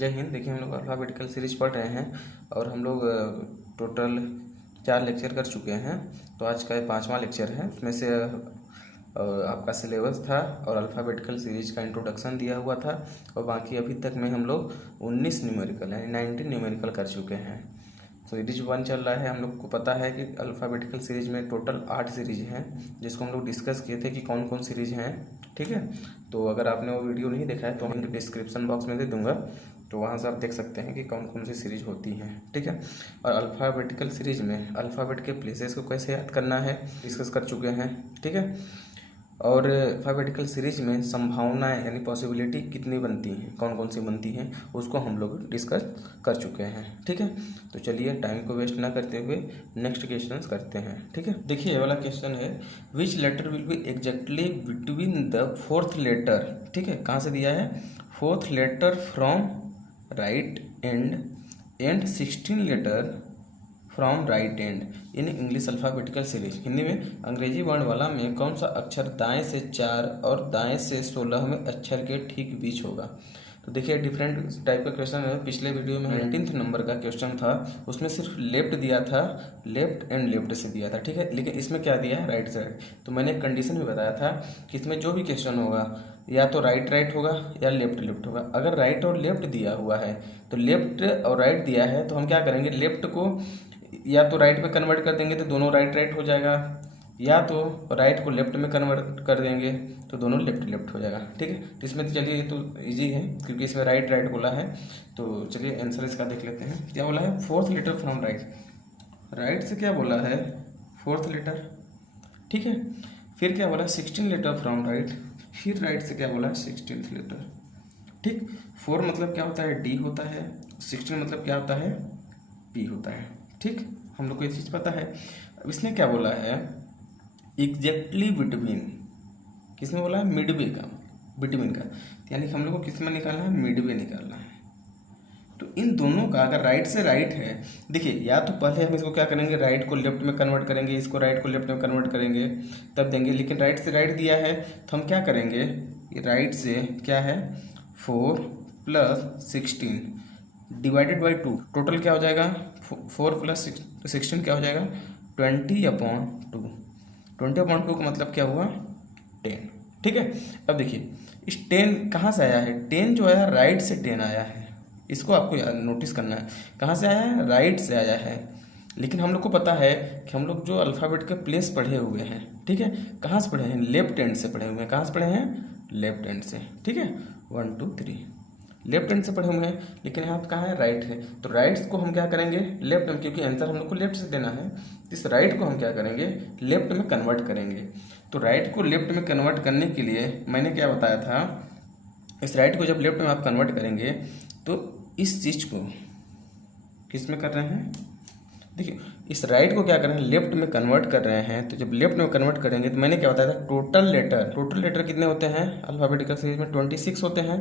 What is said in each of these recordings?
जय हिंद। देखिए, हम लोग अल्फ़ाबेटिकल सीरीज पढ़ रहे हैं और हम लोग टोटल 4 लेक्चर कर चुके हैं। तो आज का ये 5वां लेक्चर है। उसमें से आपका सिलेबस था और अल्फ़ाबेटिकल सीरीज का इंट्रोडक्शन दिया हुआ था और बाकी अभी तक में हम लोग 19 न्यूमेरिकल यानी 19 न्यूमेरिकल कर चुके हैं। सीरीज 1 चल रहा है। हम लोग को पता है कि अल्फ़ाबेटिकल सीरीज में टोटल 8 सीरीज हैं, जिसको हम लोग डिस्कस किए थे कि कौन कौन सीरीज हैं। ठीक है, तो अगर आपने वो वीडियो नहीं देखा है तो हम डिस्क्रिप्शन बॉक्स में दे दूंगा, तो वहाँ से आप देख सकते हैं कि कौन कौन सी सीरीज होती हैं। ठीक है, और अल्फ़ाबेटिकल सीरीज में अल्फ़ाबेट के प्लेसेस को कैसे याद करना है डिस्कस कर चुके हैं। ठीक है, और अल्फ़ाबेटिकल सीरीज में संभावनाएं यानी पॉसिबिलिटी कितनी बनती हैं, कौन कौन सी बनती हैं, उसको हम लोग डिस्कस कर चुके हैं। ठीक है, तो चलिए टाइम को वेस्ट ना करते हुए नेक्स्ट क्वेश्चन करते हैं। ठीक है, देखिए ये वाला क्वेश्चन है, which letter will be exactly between the 4th letter. ठीक है, कहाँ से दिया है? 4th letter from right end 16 letter from right end in English alphabetical series. Hindi में अंग्रेजी वर्णमाला में कौन सा अक्षर दाएं से 4 और दाएं से 16वें अक्षर के ठीक बीच होगा? तो देखिए डिफरेंट टाइप का क्वेश्चन है। पिछले वीडियो में 19th नंबर का क्वेश्चन था, उसमें सिर्फ लेफ्ट दिया था, लेफ्ट एंड लेफ्ट से दिया था। ठीक है, लेकिन इसमें क्या दिया है? राइट से राइट। तो मैंने एक कंडीशन भी बताया था कि इसमें जो भी क्वेश्चन होगा या तो राइट राइट होगा या लेफ्ट लेफ्ट होगा। अगर राइट और लेफ्ट दिया हुआ है तो लेफ्ट और राइट दिया है तो हम क्या करेंगे, लेफ्ट को या तो राइट में कन्वर्ट कर देंगे तो दोनों राइट राइट हो जाएगा, या तो राइट को लेफ्ट में कन्वर्ट कर देंगे तो दोनों लेफ्ट लेफ्ट हो जाएगा। ठीक है, तो इसमें तो चलिए ये तो इजी है क्योंकि इसमें राइट राइट बोला है। तो चलिए आंसर इसका देख लेते हैं। क्या बोला है? 4th letter from right. Right से क्या बोला है? 4th letter. ठीक है, फिर क्या बोला? 16 लेटर फ्रॉम राइट। फिर राइट से क्या बोला? 16th letter. ठीक, 4 मतलब क्या होता है? डी होता है। 16 मतलब क्या होता है? पी होता है। ठीक, हम लोग को ये चीज़ पता है। अब इसने क्या बोला है? Exactly between. किसने बोला है? मिडवे का, बिटवीन का, यानी कि हम लोग को किस में निकालना है? मिडवे निकालना है। तो इन दोनों का अगर राइट से राइट है, देखिए या तो पहले हम इसको क्या करेंगे, राइट को लेफ्ट में कन्वर्ट करेंगे, इसको राइट को लेफ्ट में कन्वर्ट करेंगे तब देंगे। लेकिन राइट से राइट दिया है तो हम क्या करेंगे, राइट से क्या है? 4 + 16 डिवाइडेड बाई 2, टोटल क्या हो जाएगा? 4 + 16 क्या हो जाएगा? 20/2। 20/2 का मतलब क्या हुआ? 10। ठीक है, अब देखिए इस 10 कहाँ से आया है? 10 जो आया राइट से 10 आया है, इसको आपको नोटिस करना है। कहाँ से आया है? राइट से आया है। लेकिन हम लोग को पता है कि हम लोग जो अल्फ़ाबेट के प्लेस पढ़े हुए हैं, ठीक है, कहाँ से पढ़े हैं? लेफ्ट हैंड से पढ़े हुए हैं। कहाँ से पढ़े हैं? लेफ्ट हैंड से। ठीक है, 1 2 3 लेफ्ट हैंड से पढ़े हुए हैं, लेकिन यहाँ पे कहाँ है? राइट है। तो राइट्स को हम क्या करेंगे? लेफ्ट में, क्योंकि आंसर हम लोग को लेफ्ट से देना है, इस राइट को हम क्या करेंगे? लेफ्ट में कन्वर्ट करेंगे। तो राइट को लेफ्ट में कन्वर्ट करने के लिए मैंने क्या बताया था, इस राइट को जब लेफ्ट में आप कन्वर्ट करेंगे तो इस चीज़ को किस में कर रहे हैं? देखिए इस राइट को क्या कर रहे हैं? लेफ्ट में कन्वर्ट कर रहे हैं। तो जब लेफ्ट में कन्वर्ट करेंगे तो मैंने क्या बताया था? टोटल लेटर कितने होते हैं अल्फ़ाबेटिकल सीरीज में? 26 होते हैं।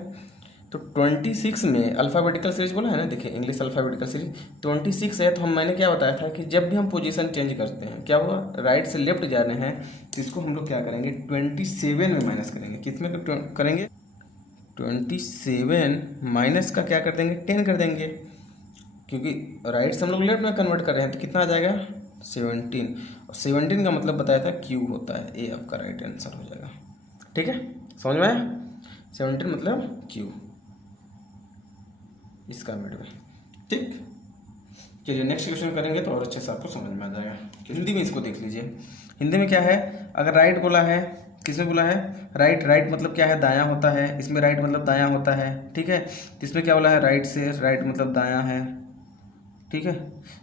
तो 26 में अल्फ़ाबेटिकल सीरीज बोला है ना, देखिए इंग्लिश अल्फ़ाबेटिकल सीरीज 26 है। तो मैंने क्या बताया था कि जब भी हम पोजीशन चेंज करते हैं, क्या हुआ? राइट से लेफ्ट जा रहे हैं तो इसको हम लोग क्या करेंगे? 27 में माइनस करेंगे। कितने करेंगे? 27 माइनस का क्या कर देंगे? 10 कर देंगे, क्योंकि राइट से हम लोग लेफ्ट में कन्वर्ट कर रहे हैं। तो कितना आ जाएगा? 17। और 17 का मतलब बताया था क्यू होता है। ए आपका राइट आंसर हो जाएगा। ठीक है, समझ में आया? 17 मतलब क्यू, इसका मिड में। ठीक, चलिए नेक्स्ट क्वेश्चन करेंगे तो और अच्छे से आपको समझ में आ जाएगा। हिंदी में इसको देख लीजिए। हिंदी में क्या है? अगर राइट बोला है, किसमें बोला है? राइट। राइट मतलब क्या है? दायां होता है। इसमें राइट मतलब दायां होता है। ठीक है, इसमें क्या बोला है? राइट से राइट मतलब दायां है। ठीक है,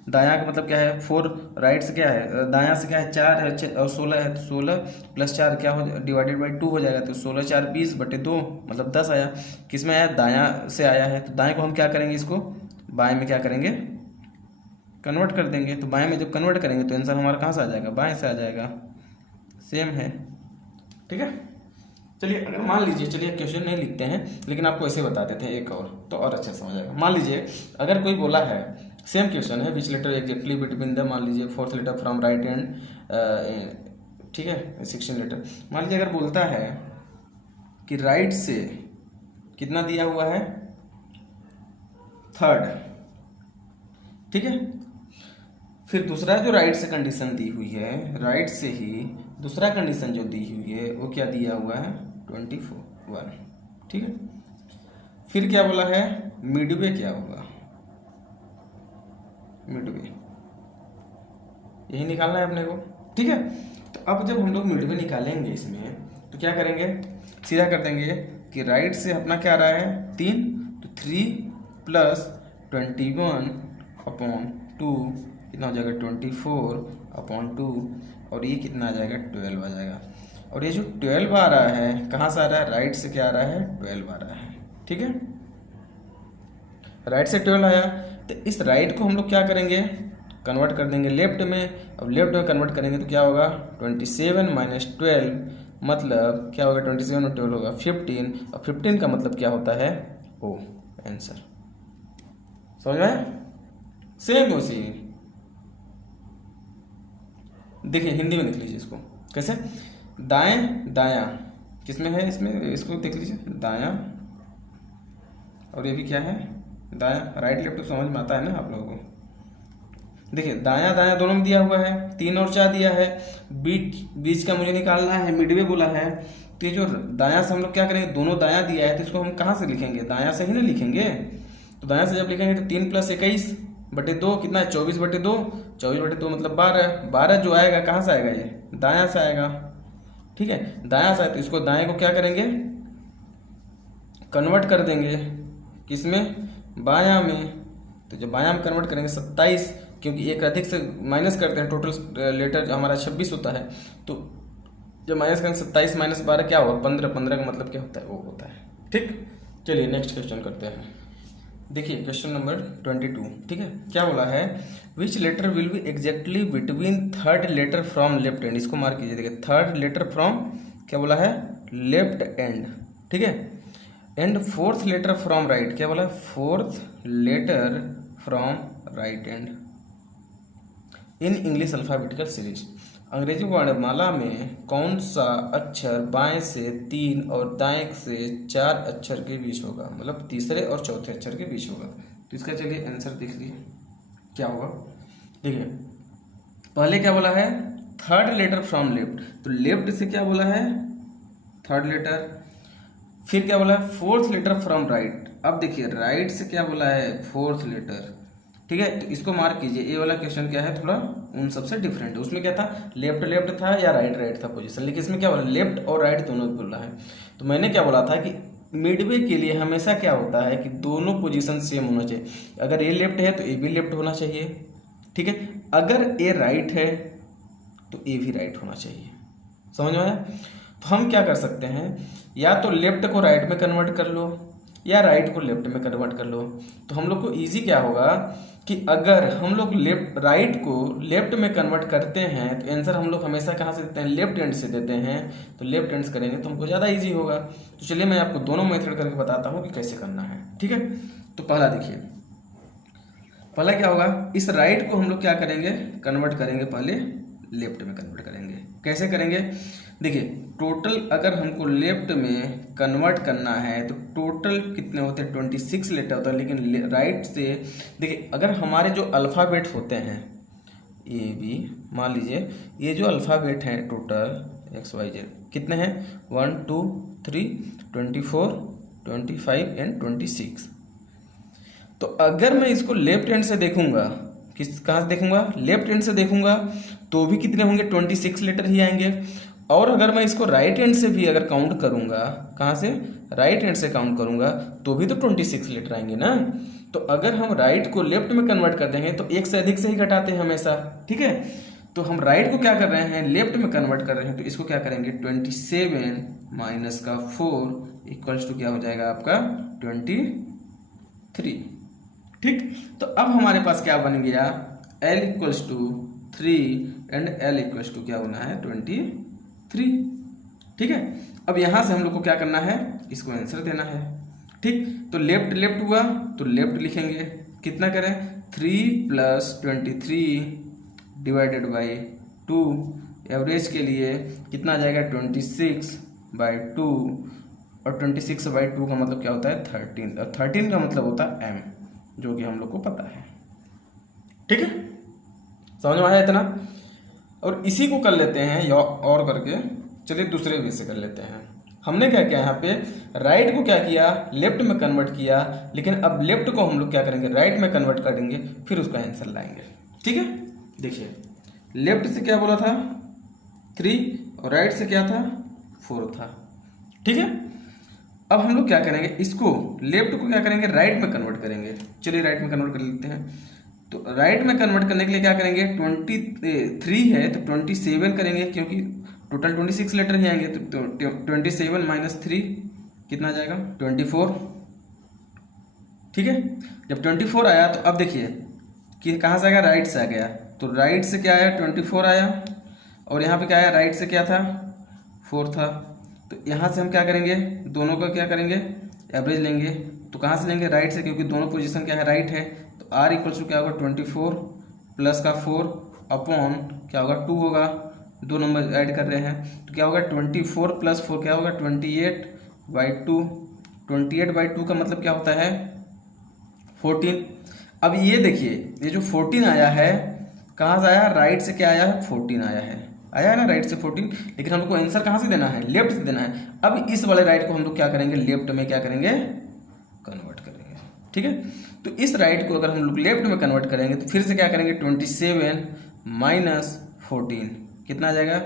दायां का मतलब क्या है? 4। राइट से क्या है? दायां से क्या है? 4 है और 16 है। तो 16 + 4 क्या हो? डिवाइडेड बाई 2 हो जाएगा। तो 16 × 4 = 20/2 मतलब 10 आया। किस में आया? दायां से आया है। तो दाएं को हम क्या करेंगे? इसको बाएं में क्या करेंगे? कन्वर्ट कर देंगे। तो बाएं में जब कन्वर्ट करेंगे तो आंसर हमारा कहाँ से आ जाएगा? बाएं से आ जाएगा। सेम है। ठीक है, चलिए अगर मान लीजिए, चलिए क्वेश्चन नहीं लिखते हैं लेकिन आपको ऐसे बता देते हैं एक और, तो और अच्छे से समझ आएगा। मान लीजिए अगर कोई बोला है, सेम क्वेश्चन है, which letter exactly between the, मान लीजिए 4th letter from right and, ठीक है, 16 लेटर। मान लीजिए अगर बोलता है कि राइट से कितना दिया हुआ है? थर्ड, ठीक है। फिर दूसरा जो राइट से कंडीशन दी हुई है, राइट से ही दूसरा कंडीशन जो दी हुई है वो क्या दिया हुआ है 21, ठीक है। फिर क्या बोला है मिडवे क्या होगा, मिडवे यही निकालना है अपने को, ठीक है। तो अब जब हम लोग मिडवे निकालेंगे इसमें तो क्या करेंगे, सीधा कर देंगे कि राइट से अपना क्या आ रहा है 3, तो 3 + 21/2 कितना हो जाएगा 24/2, और ये कितना आ जाएगा 12 आ जाएगा। और ये जो 12 आ रहा है कहाँ से आ रहा है, राइट से क्या आ रहा है 12 आ रहा है, ठीक है। राइट से 12 आया तो इस राइट को हम लोग क्या करेंगे, कन्वर्ट कर देंगे लेफ्ट में। अब लेफ्ट में कन्वर्ट करेंगे तो क्या होगा 27 - 12 मतलब क्या होगा 27 और 12 होगा 15, और 15 का मतलब क्या होता है ओ, आंसर। समझ में, सेम उसी। देखिए हिंदी में लिख लीजिए इसको कैसे, दाएं दायां किसमें है, इसमें इसको देख लीजिए दायां, और ये भी क्या है दायां, राइट लेफ्ट तो समझ में आता है ना आप लोगों को। देखिए दायां दायां दोनों में दिया हुआ है, 3 और 4 दिया है, बीच का मुझे निकालना है, मिडवे बोला है। तो ये जो दायां से हम लोग क्या करेंगे, दोनों दायां दिया है तो इसको हम कहाँ से लिखेंगे, दायां से ही ना लिखेंगे। तो दायां से जब लिखेंगे तो 3 + 21/2 कितना है 24/2, 24/2 मतलब 12 जो आएगा कहाँ से आएगा, ये दायां से आएगा, ठीक है। दायां से, तो इसको दाएं को क्या करेंगे कन्वर्ट कर देंगे किसमें, बायां में। तो जब बायां में कन्वर्ट करेंगे 27, क्योंकि एक अधिक से माइनस करते हैं, टोटल लेटर हमारा 26 होता है, तो जब माइनस करेंगे 27 - 12 क्या होगा 15, 15 का मतलब क्या होता है वो होता है, ठीक। चलिए नेक्स्ट क्वेश्चन करते हैं। देखिए क्वेश्चन नंबर 22, ठीक है। क्या बोला है, which letter will be exactly between third letter from left end, इसको मार्क कीजिए। देखिए थर्ड लेटर फ्रॉम क्या बोला है लेफ्ट एंड, ठीक है, and fourth letter from right, क्या बोला है fourth letter from right end in English alphabetical series. अंग्रेजी वर्णमाला में कौन सा अक्षर बाएं से 3 और दाएं से 4 अक्षर के बीच होगा, मतलब तीसरे और चौथे अक्षर के बीच होगा। तो इसका चलिए आंसर देख लीजिए क्या होगा। देखिए पहले क्या बोला है थर्ड लेटर फ्रॉम लेफ्ट, तो लेफ्ट से क्या बोला है थर्ड लेटर, फिर क्या बोला है फोर्थ लेटर फ्रॉम राइट। अब देखिए राइट से क्या बोला है फोर्थ लेटर, ठीक है। तो इसको मार्क कीजिए, ये वाला क्वेश्चन क्या है थोड़ा उन सबसे डिफरेंट है, उसमें क्या था लेफ्ट लेफ्ट था या राइट राइट था पोजीशन, लेकिन इसमें क्या बोला लेफ्ट और राइट दोनों बोला है। तो मैंने क्या बोला था कि मिडवे के लिए हमेशा क्या होता है कि दोनों पोजीशन सेम होना चाहिए, अगर ए लेफ्ट है तो ए भी लेफ्ट होना चाहिए, ठीक है। अगर ए राइट है तो ए भी राइट होना चाहिए, समझ में आया। तो हम क्या कर सकते हैं, या तो लेफ्ट को राइट में कन्वर्ट कर लो या राइट को लेफ्ट में कन्वर्ट कर लो। तो हम लोग को इजी क्या होगा कि अगर हम लोग राइट को लेफ्ट में कन्वर्ट करते हैं तो आंसर हम लोग हमेशा कहाँ से देते हैं लेफ्ट हैंड से देते हैं, तो लेफ्ट हैंड से करेंगे तो हमको ज़्यादा इजी होगा। तो चलिए मैं आपको दोनों मेथड करके बताता हूँ कि कैसे करना है, ठीक है। तो पहला देखिए, पहला क्या होगा इस राइट को हम लोग क्या करेंगे कन्वर्ट करेंगे, पहले लेफ्ट में कन्वर्ट करेंगे। कैसे करेंगे, देखिए टोटल अगर हमको लेफ्ट में कन्वर्ट करना है तो टोटल कितने होते हैं 26 लेटर होता है, लेकिन राइट से देखिए अगर हमारे जो अल्फ़ाबेट होते हैं ए बी, मान लीजिए ये जो अल्फ़ाबेट हैं टोटल XYZ कितने हैं 1 2 3 24 25 एंड 26। तो अगर मैं इसको लेफ्ट हैंड से देखूंगा, किस कहाँ से देखूंगा लेफ्ट हैंड से देखूंगा, तो भी कितने होंगे 26 लेटर ही आएंगे। और अगर मैं इसको राइट हैंड से भी अगर काउंट करूंगा, कहाँ से राइट हैंड से काउंट करूंगा, तो भी तो 26 लेटर आएंगे ना। तो अगर हम राइट को लेफ्ट में कन्वर्ट कर देंगे तो एक से अधिक से ही घटाते हैं हमेशा, ठीक है। तो हम राइट को क्या कर रहे हैं लेफ्ट में कन्वर्ट कर रहे हैं, तो इसको क्या करेंगे 27 माइनस का 4 इक्वल्स टू क्या हो जाएगा आपका 23, ठीक। तो अब हमारे पास क्या बन गया L equals to 3 and L equals to क्या होना है 23, ठीक है। अब यहां से हम लोग को क्या करना है इसको आंसर देना है, ठीक। तो लेफ्ट लेफ्ट हुआ तो लेफ्ट लिखेंगे, कितना करें 3 + 23 डिवाइडेड बाई 2, एवरेज के लिए कितना आ जाएगा 26/2, और 26/2 का मतलब क्या होता है 13, और 13 का मतलब होता है m, जो कि हम लोग को पता है। ठीक है, समझ में आया इतना। और इसी को कर लेते हैं और करके, चलिए दूसरे वे से कर लेते हैं। हमने क्या किया यहाँ पे, राइट को क्या किया, लेफ्ट में कन्वर्ट किया, लेकिन अब लेफ्ट को हम लोग क्या करेंगे, राइट में कन्वर्ट करेंगे, फिर उसका आंसर लाएंगे। ठीक है, देखिए लेफ्ट से क्या बोला था 3 और राइट से क्या था 4 था। ठीक है, अब हम लोग क्या करेंगे, इसको लेफ्ट को क्या करेंगे, राइट में कन्वर्ट करेंगे। चलिए राइट में कन्वर्ट कर लेते हैं। तो राइट में कन्वर्ट करने के लिए क्या करेंगे, 23 है तो 27 करेंगे, क्योंकि टोटल 26 लेटर ही आएंगे। तो 27 माइनस 3 कितना आ जाएगा 24। ठीक है, जब 24 आया तो अब देखिए कि कहाँ से आ गया, राइट से आ गया। तो राइट से क्या आया 24 आया, और यहाँ पे क्या आया, राइट से क्या था 4 था। तो यहाँ से हम क्या करेंगे, दोनों का क्या करेंगे, एवरेज लेंगे। तो कहाँ से लेंगे, राइट से, क्योंकि दोनों पोजीशन क्या है, राइट है। तो R इक्वल्स टू क्या होगा 24 प्लस का 4 अपॉन क्या होगा 2 होगा, 2 नंबर ऐड कर रहे हैं तो क्या होगा 24 प्लस 4 क्या होगा 28/2। 28/2 का मतलब क्या होता है 14। अब ये देखिए ये जो 14 आया है कहाँ से आया, राइट से क्या आया है 14 आया है ना, राइट से 14। लेकिन हमको आंसर कहाँ से देना है, लेफ्ट से देना है। अब इस वाले राइट को हम लोग क्या करेंगे, लेफ्ट में क्या करेंगे, कन्वर्ट करेंगे। ठीक है, तो इस राइट को अगर हम लोग लेफ्ट में कन्वर्ट करेंगे तो फिर से क्या करेंगे 27 माइनस 14 कितना आ जाएगा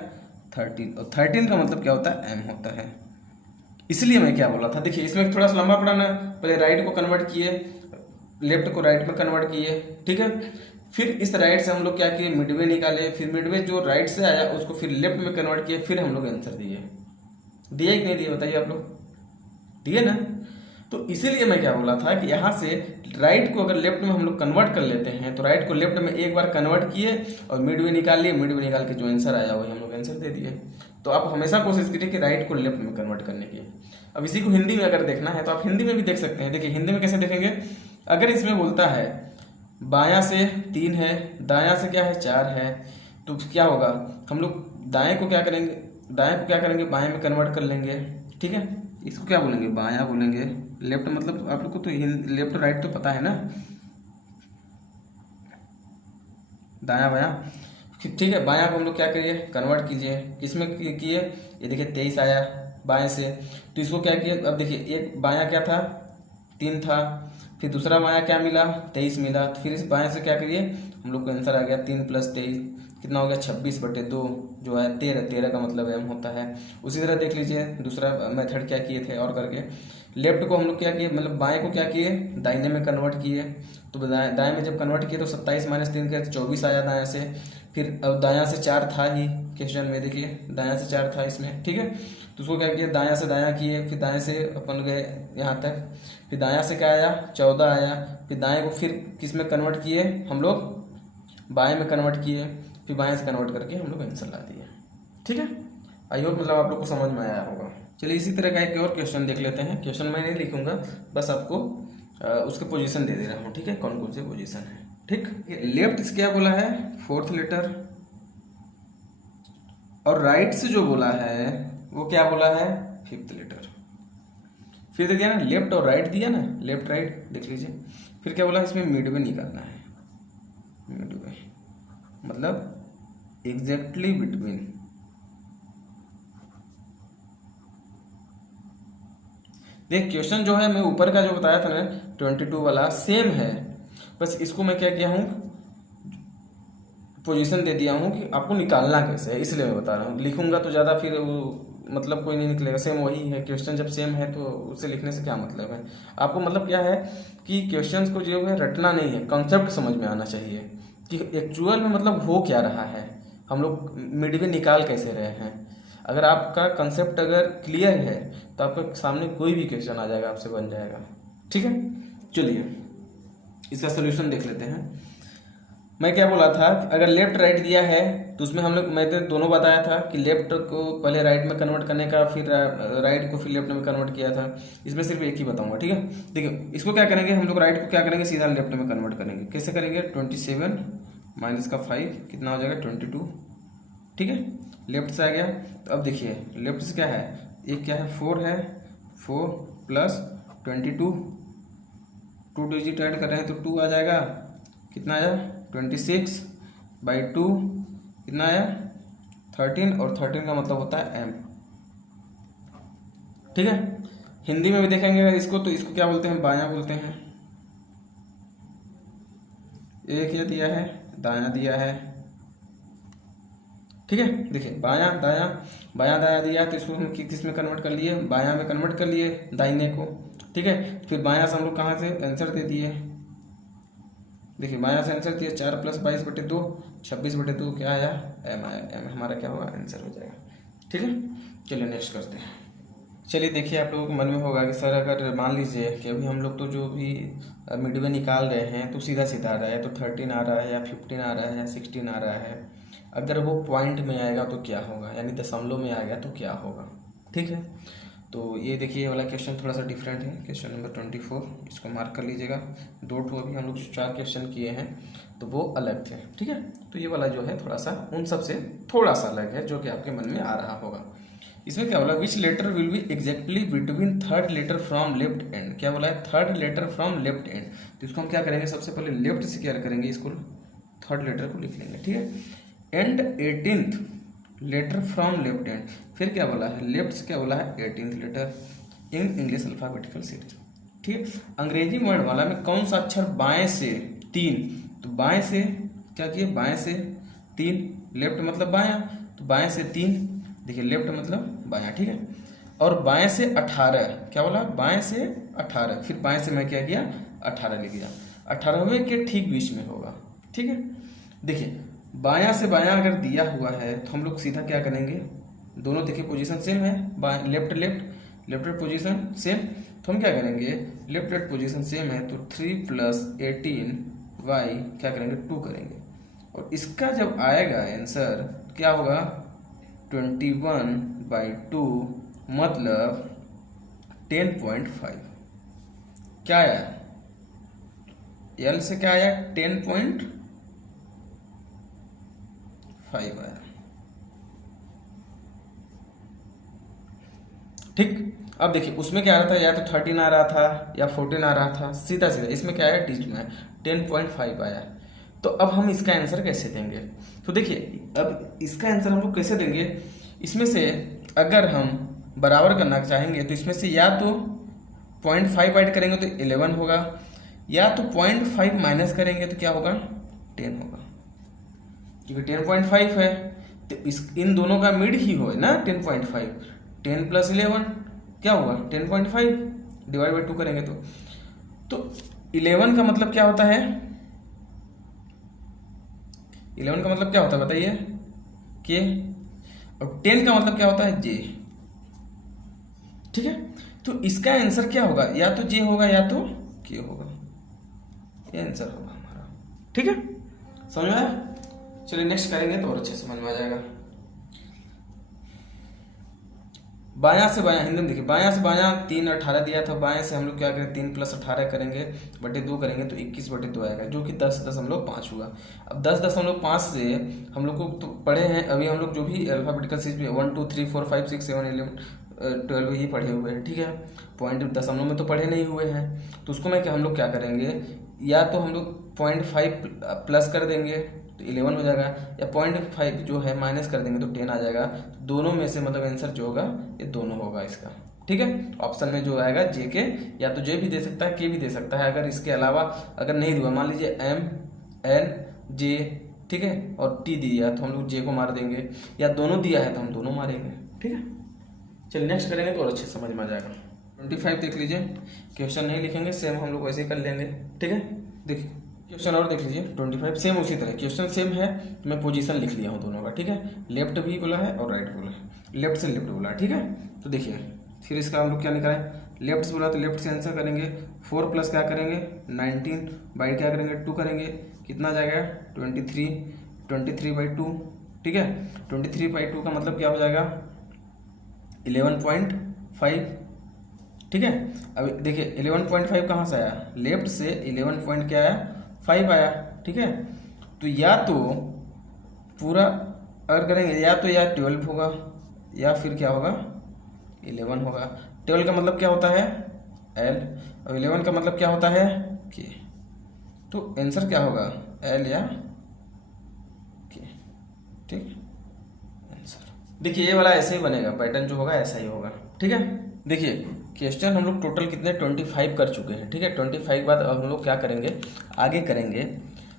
13। और 13 का मतलब क्या होता है, m होता है। इसलिए मैं क्या बोला था, देखिए इसमें थोड़ा सा लंबा पड़ा ना, पहले राइट को कन्वर्ट किए, लेफ्ट को राइट में कन्वर्ट किए। ठीक है, फिर इस राइट से हम लोग क्या किए, मिडवे निकाले, फिर मिडवे जो राइट से आया उसको फिर लेफ्ट में कन्वर्ट किए, फिर हम लोग आंसर दिए। दिए कि नहीं दिए बताइए आप लोग, दिए ना। तो इसीलिए मैं क्या बोला था कि यहाँ से राइट को अगर लेफ्ट में हम लोग कन्वर्ट कर लेते हैं तो राइट को लेफ्ट में एक बार कन्वर्ट किए और मिडवे निकाल लिए, मिडवे निकाल के जो आंसर आया वही हम लोग आंसर दे दिए। तो आप हमेशा कोशिश कीजिए कि राइट को लेफ्ट में कन्वर्ट करने की। अब इसी को हिंदी में अगर देखना है तो आप हिंदी में भी देख सकते हैं। देखिए हिंदी में कैसे देखेंगे, अगर इसमें बोलता है बायां से 3 है, दायां से क्या है 4 है, तो क्या होगा, हम लोग दाएं को क्या करेंगे, बाएं में कन्वर्ट कर लेंगे। ठीक है, इसको क्या बोलेंगे, बायां बोलेंगे। लेफ्ट मतलब आप लोग को तो लेफ्ट राइट तो पता है ना, दायां बायां। ठीक है, बायां को हम लोग क्या करिए, कन्वर्ट कीजिए। किसमें किए, ये देखिए 23 आया बाएं से, तो इसको क्या किए, अब देखिए एक बायां क्या था 3 था, फिर दूसरा बायां क्या मिला 23 मिला, तो फिर इस बाएं से क्या करिए, हम लोग को आंसर आ गया 3 + 23 कितना हो गया 26/2 जो है 13 का मतलब m होता है। उसी तरह देख लीजिए दूसरा मेथड क्या किए थे, और करके लेफ्ट को हम लोग क्या किए, मतलब बाएं को क्या किए, दाहिने में कन्वर्ट किए। तो दाएं में जब कन्वर्ट किए तो 27 - 3 के 24 आया दाएं से। फिर अब दायां से 4 था ही क्वेश्चन में, देखिए दायां से 4 था इसमें। ठीक है, तो उसको क्या किया, दायां से दायां किए, फिर दाएं से अपन गए यहाँ तक, फिर दायां से क्या आया 14 आया, फिर दाएं को फिर किस में कन्वर्ट किए हम लोग, बाएं में कन्वर्ट किए, फिर बाएं से कन्वर्ट करके हम लोग आंसर ला दिए। ठीक है, आई होप मतलब आप लोग को समझ में आया होगा। चलिए इसी तरह का एक और क्वेश्चन देख लेते हैं। क्वेश्चन मैं नहीं लिखूंगा, बस आपको उसके पोजीशन दे रहा हूँ। ठीक है, कौन कौन से पोजीशन है। ठीक, लेफ्ट से क्या बोला है 4th लेटर, और राइट से जो बोला है वो क्या बोला है 5th लेटर। फिर तो दिया ना लेफ्ट और राइट दिया ना, लेफ्ट राइट देख लीजिए। फिर क्या बोला, इसमें मिडवे निकालना है, मिडवे मतलब एग्जैक्टली बिटवीन। देख क्वेश्चन जो है मैं ऊपर का जो बताया था ना 22 वाला सेम है, बस इसको मैं क्या किया हूँ पोजीशन दे दिया हूँ कि आपको निकालना कैसे है, इसलिए मैं बता रहा हूँ। लिखूंगा तो ज़्यादा फिर वो मतलब कोई नहीं निकलेगा, सेम वही है क्वेश्चन, जब सेम है तो उससे लिखने से क्या मतलब है। आपको मतलब क्या है कि क्वेश्चंस को जो है रटना नहीं है, कॉन्सेप्ट समझ में आना चाहिए कि एक्चुअल में मतलब हो क्या रहा है, हम लोग मिडवे निकाल कैसे रहे हैं। अगर आपका कंसेप्ट अगर क्लियर है तो आपके सामने कोई भी क्वेश्चन आ जाएगा, आपसे बन जाएगा। ठीक है, चलिए इसका सोल्यूशन देख लेते हैं। मैं क्या बोला था कि अगर लेफ्ट राइट दिया है तो उसमें हम लोग मैंने दोनों बताया था कि लेफ्ट को पहले राइट में कन्वर्ट करने का, फिर राइट को फिर लेफ्ट में कन्वर्ट किया था। इसमें सिर्फ एक ही बताऊंगा। ठीक है, देखिए इसको क्या करेंगे हम लोग, राइट को क्या करेंगे सीधा लेफ्ट में कन्वर्ट करेंगे। कैसे करेंगे, 27 माइनस का 5 कितना हो जाएगा 22। ठीक है, लेफ्ट से आ गया। तो अब देखिए लेफ्ट से क्या है, एक क्या है 4 है, 4 + 22 2 डिजिट ऐड कर रहे हैं तो 2 आ जाएगा, कितना आया 26/2 कितना आया 13, और 13 का मतलब होता है m। ठीक है, हिंदी में भी देखेंगे अगर इसको तो इसको क्या बोलते हैं, बायां बोलते हैं। एक ये दिया है, दायां दिया है। ठीक है, देखिए बायां दायां, बायां दायां दिया तो इसको हम किस में कन्वर्ट कर लिए, बायां में कन्वर्ट कर लिए दाहिने को। ठीक है, फिर बायां से हम लोग कहाँ से आंसर दे दिए, देखिए बायां से आंसर दिया 4 + 22/2 26/2 क्या आया m आया, m हमारा क्या होगा आंसर हो जाएगा। ठीक है, चलिए नेक्स्ट करते हैं। चलिए देखिए, आप लोगों के मन में होगा कि सर अगर मान लीजिए कि अभी हम लोग तो जो भी मिड में निकाल रहे हैं तो सीधा सीधा आ रहा है, तो 13 आ रहा है या 15 आ रहा है या 16 आ रहा है, अगर वो पॉइंट में आएगा तो क्या होगा, यानी दशमलव में आ गया तो क्या होगा। ठीक है, तो ये देखिए, ये वाला क्वेश्चन थोड़ा सा डिफरेंट है, क्वेश्चन नंबर 24, इसको मार्क कर लीजिएगा। 2 ठो अभी हम लोग जो 4 क्वेश्चन किए हैं तो वो अलग थे। ठीक है, तो ये वाला जो है थोड़ा सा उन सब से थोड़ा सा अलग है, जो कि आपके मन में आ रहा होगा। इसमें क्या बोला, which letter will be exactly between third letter from left end, क्या बोला है third letter from left end. तो इसको हम क्या करेंगे, सबसे पहले लेफ्ट से क्या करेंगे, इसको थर्ड लेटर को लिख लेंगे। ठीक है, and 18th letter from left end, फिर क्या बोला है लेफ्ट से क्या बोला है 18th letter in English alphabetical series. ठीक है, अंग्रेजी वर्ड वाला में कौन सा अक्षर बाएं से 3, तो बाएं से क्या किए, बाएं से 3, लेफ्ट मतलब बायां, तो बाएं से 3, देखिए लेफ्ट मतलब बायां। ठीक है, और बाएं से 18, क्या बोला बाएं से 18, फिर बाएं से मैं क्या किया 18 लिख दिया, 18वें के ठीक बीच में होगा। ठीक है, देखिए बायां से बायां अगर दिया हुआ है तो हम लोग सीधा क्या करेंगे, दोनों देखिए पोजीशन सेम है, बाएं left left left position same, तो हम क्या करेंगे लेफ्ट लेफ्ट पोजीशन सेम है तो 3 + 18y क्या करेंगे 2 करेंगे, और इसका जब आएगा आंसर क्या होगा 21/2 मतलब 10.5। क्या आया एल से क्या आया 10.5 आया। ठीक, अब देखिए उसमें क्या आ रहा था, या तो 13 आ रहा था या 14 आ रहा था, सीधा सीधा इसमें क्या आया डिजिट में 10.5 आया। तो अब हम इसका आंसर कैसे देंगे, तो देखिए अब इसका आंसर हम लोग कैसे देंगे, इसमें से अगर हम बराबर करना चाहेंगे तो इसमें से या तो 0.5 ऐड करेंगे तो 11 होगा, या तो 0.5 माइनस करेंगे तो क्या होगा 10 होगा, क्योंकि 10.5 है तो इन दोनों का मिड ही हो ना 10.5, 10 + 11 क्या होगा 10.5 डिवाइड बाई 2 करेंगे तो 11 का मतलब क्या होता है, 11 का मतलब क्या होता है बताइए के, और 10 का मतलब क्या होता है जे। ठीक है, तो इसका आंसर क्या होगा, या तो जे होगा या तो के होगा, ये आंसर होगा हमारा। ठीक है, समझ में आया। चलिए नेक्स्ट करेंगे तो और अच्छे समझ में आ जाएगा। बायां से बायां, हिंदी में देखिए बायां से बायां 3 18 दिया था, बाएं से हम लोग क्या करें 3 + 18 करेंगे बटे 2 करेंगे तो 21/2 आएगा, जो कि 10.5 हुआ। अब 10.5 से हम लोग को तो पढ़े हैं अभी हम लोग जो भी अल्फाबेटिकल सीरीज 1 2 3 4 5 6 7 11 12 ही पढ़े हुए हैं। ठीक है, पॉइंट दशमलव में तो पढ़े नहीं हुए हैं, तो उसको मैं क्या हम लोग क्या करेंगे, या तो हम लोग 0.5 प्लस कर देंगे तो 11 हो जाएगा, या 0.5 जो है माइनस कर देंगे तो 10 आ जाएगा। दोनों में से मतलब आंसर जो होगा ये दोनों होगा इसका। ठीक है, ऑप्शन में जो आएगा जे के, या तो जे भी दे सकता है के भी दे सकता है, अगर इसके अलावा अगर नहीं दिया मान लीजिए एम एन जे, ठीक है, और टी दिया तो हम लोग जे को मार देंगे, या दोनों दिया है तो हम दोनों मारेंगे। ठीक है, चलिए नेक्स्ट करेंगे तो और अच्छे समझ में आ जाएगा। 25 देख लीजिए, क्वेश्चन नहीं लिखेंगे सेम हम लोग वैसे ही कर लेंगे। ठीक है, देखिए क्वेश्चन और देख लीजिए 25 सेम उसी तरह, क्वेश्चन सेम है तो मैं पोजीशन लिख लिया हूँ दोनों का। ठीक है, लेफ्ट भी बोला है और राइट बोला है, लेफ्ट से लेफ्ट बोला है। ठीक है, तो देखिए फिर इसका हम लोग क्या निकालें, लेफ्ट से बोला तो लेफ्ट से आंसर करेंगे, 4 प्लस क्या करेंगे 19 बाई क्या करेंगे 2 करेंगे, कितना जाएगा 23/2। ठीक है, 23/2 का मतलब क्या हो जाएगा 11.5। ठीक है, अब देखिए 11.5 कहाँ से आया, लेफ्ट से 11 पॉइंट क्या आया 5 आया। ठीक है, तो या तो पूरा अगर करेंगे या तो या 12 होगा या फिर क्या होगा 11 होगा। 12 का मतलब क्या होता है L, और 11 का मतलब क्या होता है के। तो आंसर क्या होगा, एल या के। ठीक, आंसर देखिए ये वाला ऐसे ही बनेगा, पैटर्न जो होगा ऐसा ही होगा। ठीक है, देखिए क्वेश्चन हम लोग टोटल कितने 25 कर चुके हैं। ठीक है, 25 के बाद अब हम लोग क्या करेंगे, आगे करेंगे।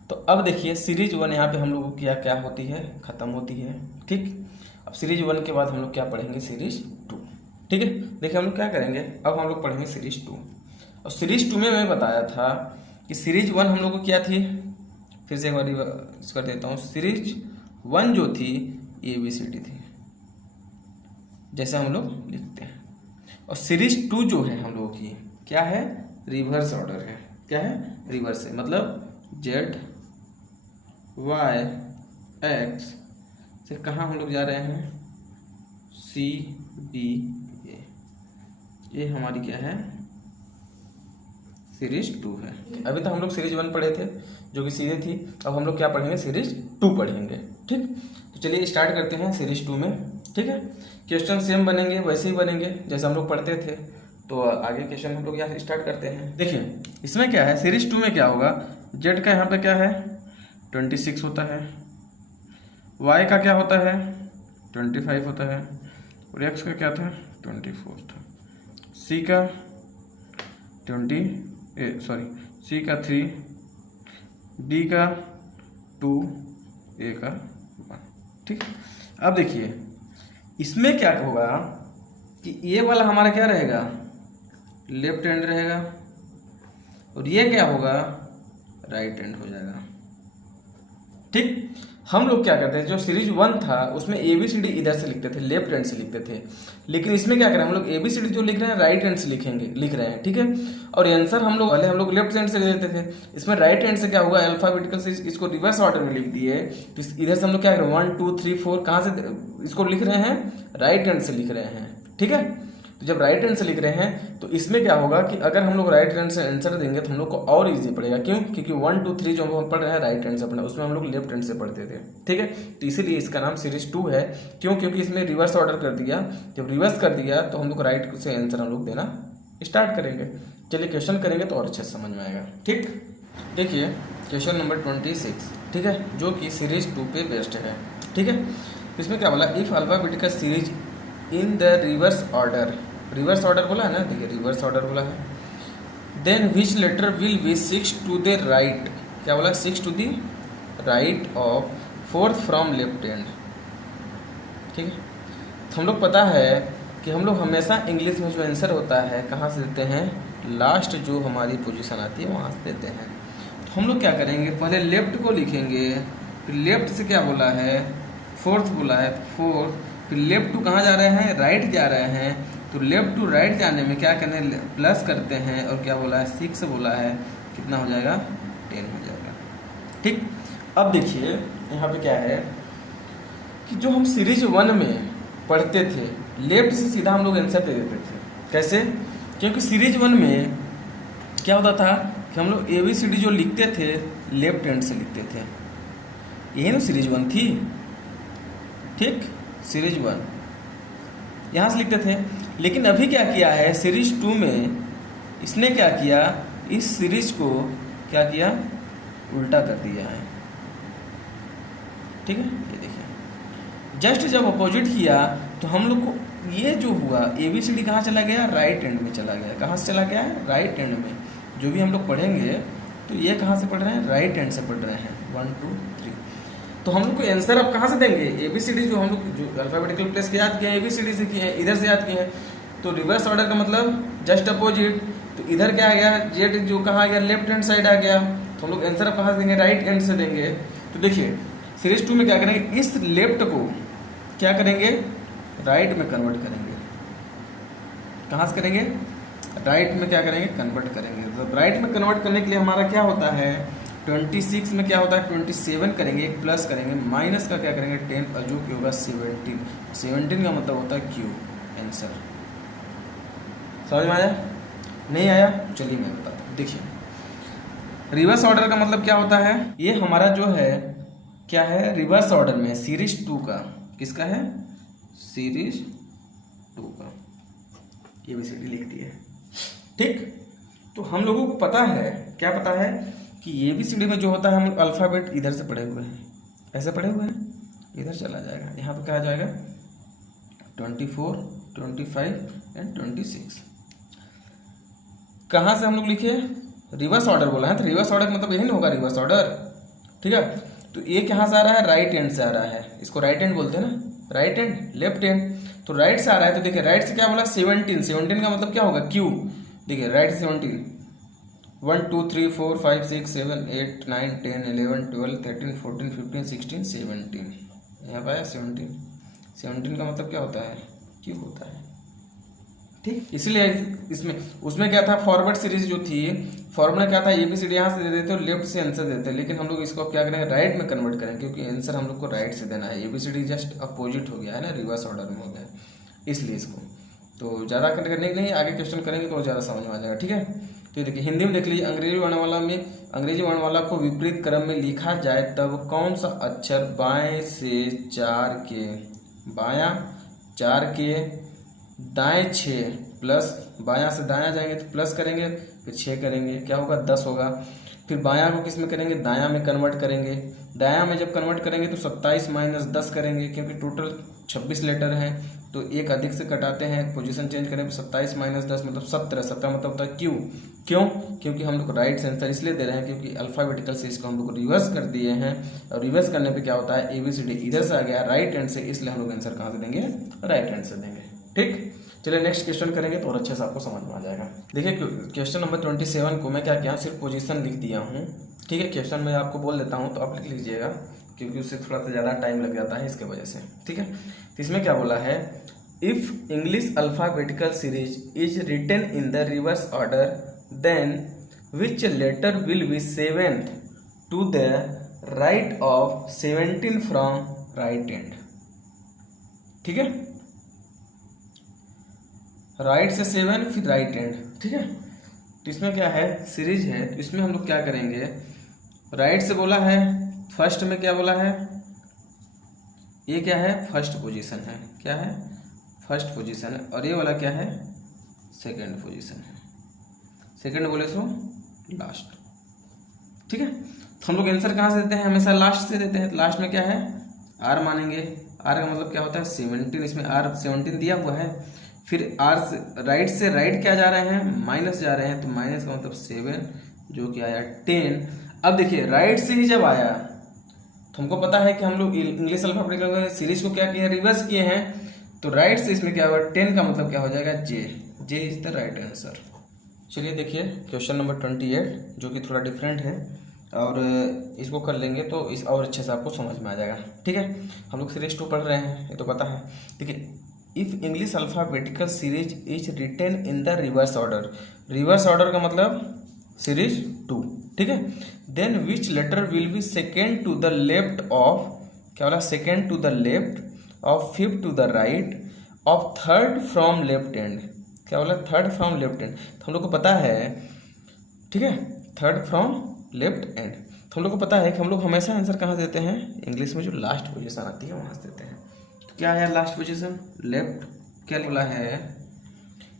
तो अब देखिए सीरीज 1 यहाँ पे हम लोग की क्या होती है, ख़त्म होती है। ठीक, अब सीरीज 1 के बाद हम लोग क्या पढ़ेंगे, सीरीज 2। ठीक है, देखिए हम लोग क्या करेंगे, अब हम लोग पढ़ेंगे सीरीज 2। और सीरीज 2 में मैं बताया था कि सीरीज 1 हम लोग को क्या थी, फिर से एक बार रिवर्स कर देता हूँ। सीरीज 1 जो थी ABCD थी, जैसे हम लोग लिखते हैं। और सीरीज 2 जो है हम लोगों की क्या है, रिवर्स ऑर्डर है। क्या है, रिवर्स है, मतलब Z Y X से कहाँ हम लोग जा रहे हैं, C B A। ये हमारी क्या है, सीरीज 2 है। अभी तो हम लोग सीरीज 1 पढ़े थे जो कि सीधे थी, अब हम लोग क्या पढ़ेंगे, सीरीज 2 पढ़ेंगे। ठीक, तो चलिए स्टार्ट करते हैं सीरीज 2 में। ठीक है, क्वेश्चन सेम बनेंगे, वैसे ही बनेंगे जैसे हम लोग पढ़ते थे। तो आगे क्वेश्चन हम लोग यहाँ स्टार्ट करते हैं। देखिए इसमें क्या है, सीरीज 2 में क्या होगा, जेड का यहाँ पे क्या है 26 होता है, वाई का क्या होता है 25 होता है, और एक्स का क्या था 24 था, सी का 3, डी का 2, ए का 1। ठीक, अब देखिए इसमें क्या होगा कि ये वाला हमारा क्या रहेगा, लेफ्ट हैंड रहेगा, और ये क्या होगा, राइट हैंड हो जाएगा। ठीक, हम लोग क्या करते हैं, जो सीरीज 1 था उसमें ABCD इधर से लिखते थे, लेफ्ट हैंड से लिखते थे। लेकिन इसमें क्या करें, हम लोग ABCD जो लिख रहे हैं राइट हैंड से लिख रहे हैं। ठीक है, और आंसर हम लोग लेफ्ट हैंड से ले देते थे। इसमें राइट हैंड से क्या होगा, अल्फाबेटिकल से इसको रिवर्स ऑर्डर में लिख दिए। तो इधर से हम लोग क्या करें, 1 2 3 4 कहाँ से इसको लिख रहे हैं, राइट हैंड से लिख रहे हैं। ठीक है, तो जब राइट हैंड से लिख रहे हैं तो इसमें क्या होगा कि अगर हम लोग राइट हैंड से आंसर देंगे तो हम लोग को और इजी पड़ेगा। क्यों, क्योंकि 1 2 3 जो हम पढ़ रहे हैं राइट हैंड से पढ़ना, उसमें हम लोग लेफ्ट हैंड से पढ़ते थे। ठीक है, तो इसीलिए इसका नाम सीरीज 2 है। क्यों, क्योंकि इसमें रिवर्स ऑर्डर कर दिया। जब रिवर्स कर दिया तो हम लोग राइट से आंसर हम लोग देना स्टार्ट करेंगे। चलिए क्वेश्चन करेंगे तो और अच्छे से समझ में आएगा। ठीक, देखिए क्वेश्चन नंबर 26। ठीक है, जो कि सीरीज 2 पे बेस्ड है। ठीक है, इसमें क्या बोला, if alphabetical series in the reverse order, reverse order बोला है ना, देखिए रिवर्स ऑर्डर बोला है, then which letter will be 6 to the right, क्या बोला, 6 to the right of 4th from left hand. ठीक है, तो हम लोग पता है कि हम लोग हमेशा इंग्लिश में जो आंसर होता है कहाँ से देते हैं, लास्ट जो हमारी पोजीशन आती है वहाँ से देते हैं। तो हम लोग क्या करेंगे, पहले लेफ्ट को लिखेंगे, फिर लेफ्ट से क्या बोला है 4th बोला है 4, फिर लेफ्ट टू कहाँ जा रहे हैं, राइट जा रहे हैं। तो लेफ्ट टू राइट जाने में क्या करने, प्लस करते हैं, और क्या बोला है 6 बोला है, कितना हो जाएगा 10 हो जाएगा। ठीक, अब देखिए यहाँ पे क्या है कि जो हम सीरीज 1 में पढ़ते थे लेफ्ट से सीधा हम लोग आंसर दे देते थे। कैसे, क्योंकि सीरीज 1 में क्या होता था कि हम लोग ABCD जो लिखते थे लेफ्ट हैंड से लिखते थे। यही ना सीरीज 1 थी। ठीक, सीरीज 1 यहाँ से लिखते थे। लेकिन अभी क्या किया है, सीरीज 2 में इसने क्या किया, इस सीरीज को क्या किया, उल्टा कर दिया है। ठीक है, ये देखिए जस्ट जब अपोजिट किया तो हम लोग को ये जो हुआ ABCD कहाँ चला गया, राइट हैंड में चला गया। कहाँ से चला गया है, राइट हैंड में। जो भी हम लोग पढ़ेंगे तो ये कहाँ से पढ़ रहे हैं, राइट हैंड से पढ़ रहे हैं, 1 2 3। तो हम लोग को आंसर अब कहाँ से देंगे, ABCD जो हम लोग जो अल्फाबेटिकल प्लेस के याद किए हैं ABCD से किए हैं, इधर से याद किए हैं। तो रिवर्स ऑर्डर का मतलब जस्ट अपोजिट। तो इधर क्या आ गया, जेड जो कहाँ आ गया, लेफ्ट हैंड साइड आ गया। तो हम लोग आंसर अब कहाँ से देंगे, राइट हैंड से देंगे। तो देखिए सीरीज 2 में क्या करेंगे, इस लेफ्ट को क्या करेंगे, राइट में कन्वर्ट करेंगे। कहाँ से करेंगे, राइट में क्या करेंगे, कन्वर्ट करेंगे। तो राइट में कन्वर्ट करने के लिए हमारा क्या होता है, 26 में क्या होता है 27 करेंगे, एक प्लस करेंगे, माइनस का क्या करेंगे 10, और जो कि होगा 17 का मतलब होता है क्यू, आंसर। समझ में आया, नहीं आया, चलिए मैं बताता हूँ। देखिए रिवर्स ऑर्डर का मतलब क्या होता है, ये हमारा जो है क्या है, रिवर्स ऑर्डर में सीरीज 2 का, किसका है, सीरीज 2 का ABCD लिख दिए। ठीक, तो हम लोगों को पता है क्या पता है कि ABCD में जो होता है हम अल्फ़ाबेट इधर से पढ़े हुए हैं, ऐसे पढ़े हुए हैं, इधर चला जाएगा, यहाँ पे क्या आ जाएगा 24, 25 एंड 26। कहाँ से हम लोग लिखे, रिवर्स ऑर्डर बोला है, तो रिवर्स ऑर्डर मतलब यही नहीं होगा रिवर्स ऑर्डर, ठीक है। तो ये कहाँ से आ रहा है, राइट हैंड से आ रहा है, इसको राइट हैंड बोलते हैं ना, राइट हैंड लेफ्ट हैंड, तो राइट से आ रहा है। तो देखिए राइट से क्या बोला 17, 17 का मतलब क्या होगा क्यू, देखिए राइट 17, 1 2 3 4 5 6 7 8 9 10 11 12 13 14 15 16 17, यहाँ पर आया 17, 17 का मतलब क्या होता है क्यू होता है, ठीक। इसलिए इसमें उसमें क्या था, फॉरवर्ड सीरीज जो थी, फॉर्मूला क्या था, ABCD यहाँ से दे देते और लेफ्ट से आंसर देते, लेकिन हम लोग इसको क्या करेंगे राइट में कन्वर्ट करेंगे, क्योंकि आंसर हम लोग को राइट से देना है। ABCD जस्ट अपोजिट हो गया है ना, रिवर्स ऑर्डर में हो गया, इसलिए इसको तो ज़्यादा करने के नहीं, आगे क्वेश्चन करेंगे तो ज़्यादा समझ में आ जाएगा, ठीक है। तो देखिए हिंदी में देख लीजिए, अंग्रेजी वर्णमाला को विपरीत क्रम में लिखा जाए तब कौन सा अक्षर बाएं से 4 के, बायां 4 के, दाएं 6 प्लस, बायां से दायां जाएंगे तो प्लस करेंगे, फिर 6 करेंगे, क्या होगा 10 होगा। फिर बायां को किस में करेंगे, दायां में कन्वर्ट करेंगे, दायां में जब कन्वर्ट करेंगे तो 27 माइनस 10 करेंगे, क्योंकि टोटल 26 लेटर हैं, तो एक अधिक से कटाते हैं, पोजीशन चेंज करें, 27 माइनस 10 मतलब 17, 17 मतलब होता है क्यू, क्यों, क्योंकि हम लोग राइट आंसर इसलिए दे रहे हैं क्योंकि अल्फाबेटिकल से इसको हम लोग रिवर्स कर दिए हैं, और रिवर्स करने पे क्या होता है ABCD इधर से आ गया राइट हैंड से, इसलिए हम लोग आंसर कहाँ से देंगे, राइट हैंड से देंगे, ठीक। चलिए नेक्स्ट क्वेश्चन करेंगे तो और अच्छे से आपको समझ में आ जाएगा। देखिए क्वेश्चन नंबर 27 को मैं क्या किया, सिर्फ पोजीशन लिख दिया हूँ, ठीक है। क्वेश्चन मैं आपको बोल देता हूँ तो आप लिख लीजिएगा, क्योंकि उससे थोड़ा सा ज़्यादा टाइम लग जाता है इसके वजह से, ठीक है। तो इसमें क्या बोला है, if English alphabetical series is written in the reverse order then which letter will be 7th to the right of 17 from right hand, ठीक है। राइट से 7 फिर राइट हैंड, ठीक है। तो इसमें क्या है, सीरीज है, तो इसमें हम लोग क्या करेंगे, राइट से बोला है, फर्स्ट में क्या बोला है, ये क्या है फर्स्ट पोजीशन है, क्या है फर्स्ट पोजीशन है, और ये वाला क्या है सेकंड पोजीशन है, सेकंड बोले सो लास्ट, ठीक है। तो हम लोग आंसर कहाँ से देते हैं, हमेशा लास्ट से देते हैं, तो लास्ट में क्या है R मानेंगे, R का मतलब क्या होता है 17, इसमें R 17 दिया हुआ है, फिर R से राइट क्या जा रहे हैं, माइनस जा रहे हैं, तो माइनस का मतलब 7 जो कि आया 10। अब देखिए राइट से ही जब आया तो हमको पता है कि हम लोग इंग्लिश अल्फाबेटिकल सीरीज को क्या किए, रिवर्स किए हैं, तो राइट से इसमें क्या होगा 10 का मतलब क्या हो जाएगा जे इज द राइट आंसर। चलिए देखिए क्वेश्चन नंबर 28 जो कि थोड़ा डिफरेंट है, और इसको कर लेंगे तो इस और अच्छे से आपको समझ में आ जाएगा, ठीक है। हम लोग सीरीज 2 पढ़ रहे हैं, ये तो पता है। देखिए if English alphabetical series is written in the reverse order, reverse order का मतलब सीरीज 2, ठीक है। Then which letter will be second to the left of, क्या बोला second to the left of, fifth to the right of, third from left hand, क्या बोला third from left hand, तो हम लोग को पता है, ठीक है, थर्ड फ्रॉम लेफ्ट हैंड, तो हम लोग को पता है कि हम लोग हमेशा आंसर कहाँ देते हैं, इंग्लिश में जो लास्ट पोजीशन आती है वहाँ से देते हैं। तो क्या है लास्ट पोजीशन, लेफ्ट, क्या बोला है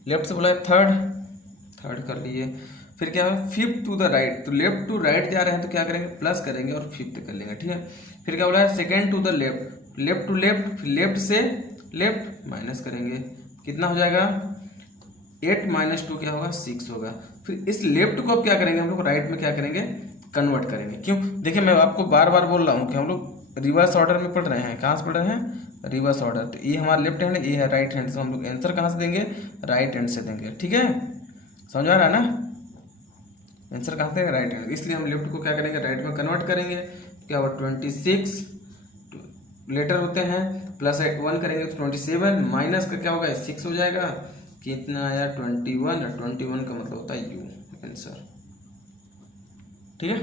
लेफ्ट से बोला है थर्ड कर लिए, फिर क्या है फिफ्थ टू द राइट, तो लेफ्ट टू राइट जा रहे हैं तो क्या करेंगे प्लस करेंगे और फिफ्थ कर लेंगे, ठीक है। फिर क्या बोला है second to the left, left to left, फिर लेफ्ट से लेफ्ट माइनस करेंगे, कितना हो जाएगा 8 माइनस 2 क्या होगा 6 होगा। फिर इस लेफ्ट को अब क्या करेंगे हम लोग राइट में क्या करेंगे कन्वर्ट करेंगे, क्यों, देखिए मैं आपको बार बार बोल रहा हूँ कि हम लोग रिवर्स ऑर्डर में पढ़ रहे हैं, कहाँ से पढ़ रहे हैं रिवर्स ऑर्डर, तो ये हमारा लेफ्ट हैंड है, ये है राइट हैंड, से हम लोग आंसर कहाँ से देंगे राइट हैंड से देंगे, ठीक है, समझ आ रहा है ना, आंसर कहाँ से देंगे राइट हैंड, इसलिए हम लेफ्ट को क्या करेंगे राइट में कन्वर्ट करेंगे, क्या हुआ 26 लेटर होते हैं, प्लस 1 करेंगे तो 27, माइनस का क्या होगा 6 हो जाएगा, कितना आया 21, और 21 का मतलब होता है यू आंसर, ठीक है।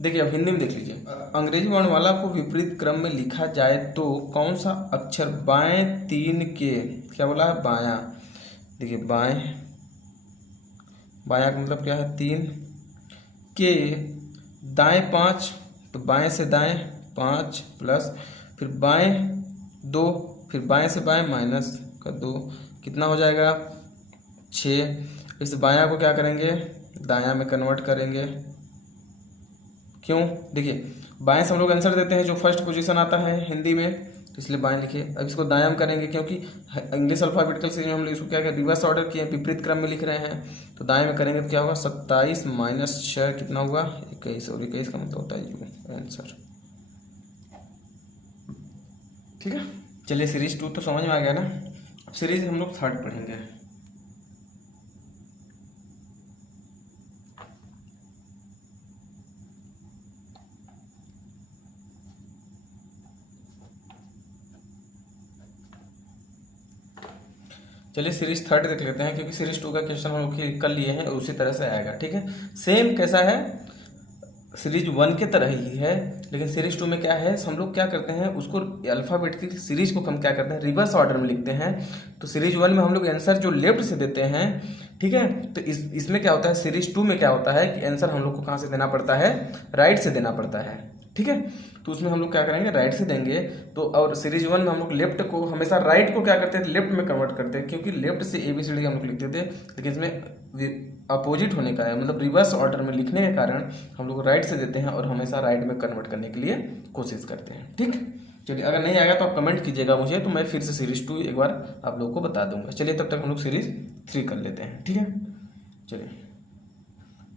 देखिए अब हिंदी में देख लीजिए, अंग्रेजी वर्णमाला को विपरीत क्रम में लिखा जाए तो कौन सा अक्षर बाएं 3 के, क्या बोला है बायां, देखिए बाएं का मतलब क्या है 3 के, दाएं 5, तो बाएं से दाएं 5 प्लस, फिर बाएं 2, फिर बाएं से बाएं माइनस का 2, कितना हो जाएगा 6, इस बायां को क्या करेंगे दायां में कन्वर्ट करेंगे। क्यों? देखिए बाएं से हम लोग आंसर देते हैं जो फर्स्ट पोजीशन आता है हिंदी में, तो इसलिए बाएं लिखिए। अब इसको दायां में करेंगे क्योंकि इंग्लिश अल्फाबेटिकल सीरीज में हम लोग इसको क्या रिवर्स ऑर्डर किए, विपरीत क्रम में लिख रहे हैं, तो दाएं में करेंगे तो क्या होगा 27 - 6 कितना हुआ 21, और 21 का मतलब होता है यू आंसर। ठीक है, चलिए सीरीज 2 तो समझ में आ गया ना। अब सीरीज हम लोग 3rd पढ़ेंगे। चलिए सीरीज 3rd देख लेते हैं, क्योंकि सीरीज 2 का क्वेश्चन हम लोग कर लिए हैं और उसी तरह से आएगा। ठीक है, सेम कैसा है, सीरीज 1 के तरह ही है, लेकिन सीरीज 2 में क्या है, हम लोग क्या करते हैं उसको अल्फाबेटिकल सीरीज को हम क्या करते हैं रिवर्स ऑर्डर में लिखते हैं। तो सीरीज 1 में हम लोग आंसर जो लेफ्ट से देते हैं, ठीक है, तो इसमें क्या होता है, सीरीज 2 में क्या होता है कि आंसर हम लोग को कहाँ से देना पड़ता है, राइट से देना पड़ता है। ठीक है, तो उसमें हम लोग क्या करेंगे राइट से देंगे। तो और सीरीज 1 में हम लोग लेफ्ट को हमेशा राइट को क्या करते थे लेफ्ट में कन्वर्ट करते हैं, क्योंकि लेफ्ट से ABCD हम लोग लिखते थे, लेकिन इसमें अपोजिट होने का है, मतलब रिवर्स ऑर्डर में लिखने के कारण हम लोग राइट से देते हैं और हमेशा राइट में कन्वर्ट करने के लिए कोशिश करते हैं। ठीक, चलिए अगर नहीं आएगा तो आप कमेंट कीजिएगा मुझे, तो मैं फिर से सीरीज 2 एक बार आप लोगों को बता दूंगा। चलिए तब तक हम लोग सीरीज 3 कर लेते हैं। ठीक है, चलिए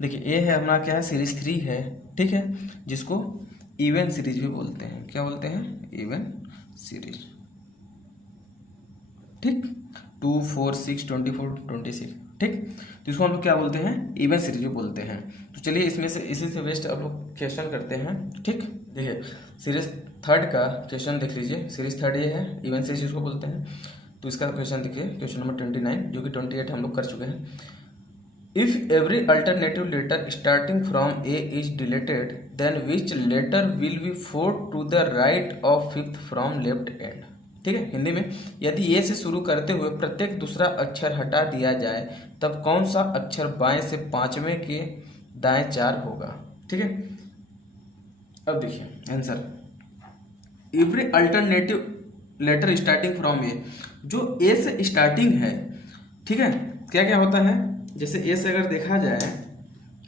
देखिए ये है हमारा क्या है सीरीज 3 है। ठीक है, जिसको इवन सीरीज भी बोलते हैं। क्या बोलते हैं? Even series. ठीक, 2, 4, 6, 24, 26। ठीक, तो इसको हम लोग क्या बोलते हैं, इवन सीरीज भी बोलते हैं। तो चलिए इसमें से इसी से बेस्ट अब लोग क्वेश्चन करते हैं। ठीक, देखिए सीरीज 3rd का क्वेश्चन देख लीजिए। सीरीज 3rd ये है, इवन सीरीज इसको बोलते हैं। तो इसका क्वेश्चन देखिए, क्वेश्चन नंबर 29, जो कि 28 हम लोग कर चुके हैं। If every alternative letter starting from A is deleted, then which letter will be fourth to the right of fifth from left end? ठीक है, हिंदी में यदि ए से शुरू करते हुए प्रत्येक दूसरा अक्षर हटा दिया जाए तब कौन सा अक्षर बाएं से 5वें के दाएं 4 होगा। ठीक है, अब देखिए answer, every alternative letter starting from A, जो ए से स्टार्टिंग है, ठीक है, क्या क्या होता है, जैसे ए से अगर देखा जाए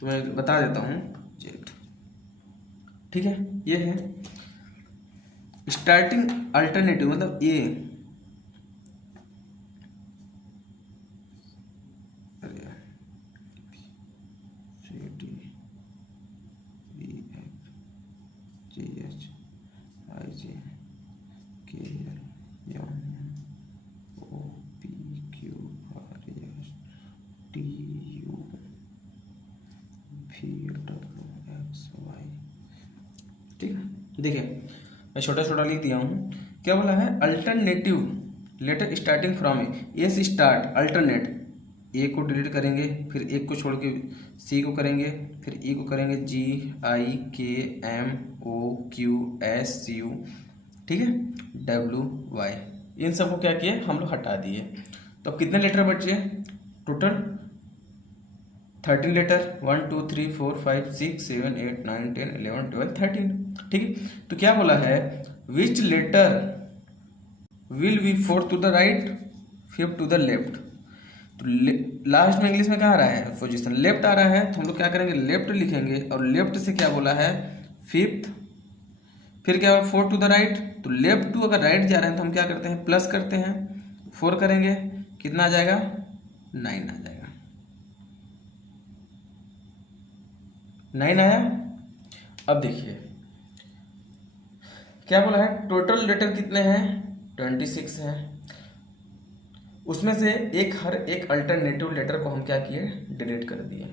तो मैं बता देता हूँ जेड। ठीक है, ये है स्टार्टिंग अल्टरनेटिव, मतलब A, C D E F G H I J K L M O P Q R S T U V W X Y. ठीक है, देखिए मैं छोटा छोटा लिख दिया हूँ। क्या बोला है, अल्टरनेटिव लेटर स्टार्टिंग फ्रॉम ए से स्टार्ट अल्टरनेट, ए को डिलीट करेंगे, फिर एक को छोड़ के सी को करेंगे, फिर ई को करेंगे G I K M O Q S U, ठीक है, डब्ल्यू वाई, इन सबको क्या किए हम लोग हटा दिए। तो अब कितने लेटर बचे, टोटल 13 लेटर, 1 2 3 4 5 6 7 8 9 10 11 12 13। ठीक है, तो क्या बोला है, which letter will be fourth to the right, fifth to the left. तो लास्ट में इंग्लिश में क्या आ रहा है, पोजीशन लेफ्ट आ रहा है, तो हम लोग क्या करेंगे लेफ्ट लिखेंगे, और लेफ्ट से क्या बोला है फिफ्थ, फिर क्या होगा फोर्थ टू द राइट। तो लेफ्ट टू अगर राइट जा रहे हैं तो हम क्या करते हैं प्लस करते हैं, 4 करेंगे, कितना आ जाएगा 9 आ जाएगा, 9 आया। अब देखिए क्या बोला है, टोटल लेटर कितने हैं 26 हैं, उसमें से हर एक अल्टरनेटिव लेटर को हम क्या किए डिलीट कर दिए।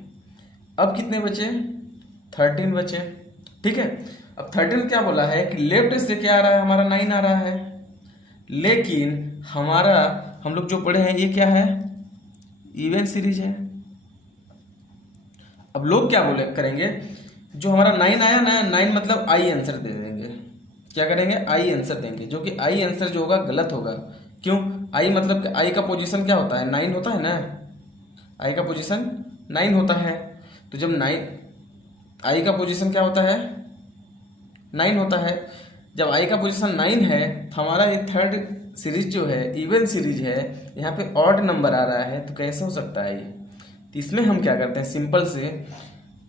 अब कितने बचे 13 बचे। ठीक है, अब 13 क्या बोला है कि लेफ्ट से क्या आ रहा है हमारा 9 आ रहा है, लेकिन हमारा हम लोग जो पढ़े हैं ये क्या है इवन सीरीज है। अब लोग क्या बोले करेंगे, जो हमारा 9 आया ना, 9 मतलब आई आंसर दे देंगे, क्या करेंगे आई आंसर देंगे, जो कि आई आंसर जो होगा गलत होगा। क्यों, आई मतलब कि आई का पोजीशन क्या होता है 9 होता है ना, आई का पोजीशन 9 होता है। तो जब 9 आई का पोजीशन क्या होता है 9 होता है, जब आई का पोजीशन 9 है तो हमारा ये थर्ड सीरीज जो है इवन सीरीज है, यहाँ पे ऑड नंबर आ रहा है, तो कैसे हो सकता है ये, तो इसमें हम क्या करते हैं, सिंपल से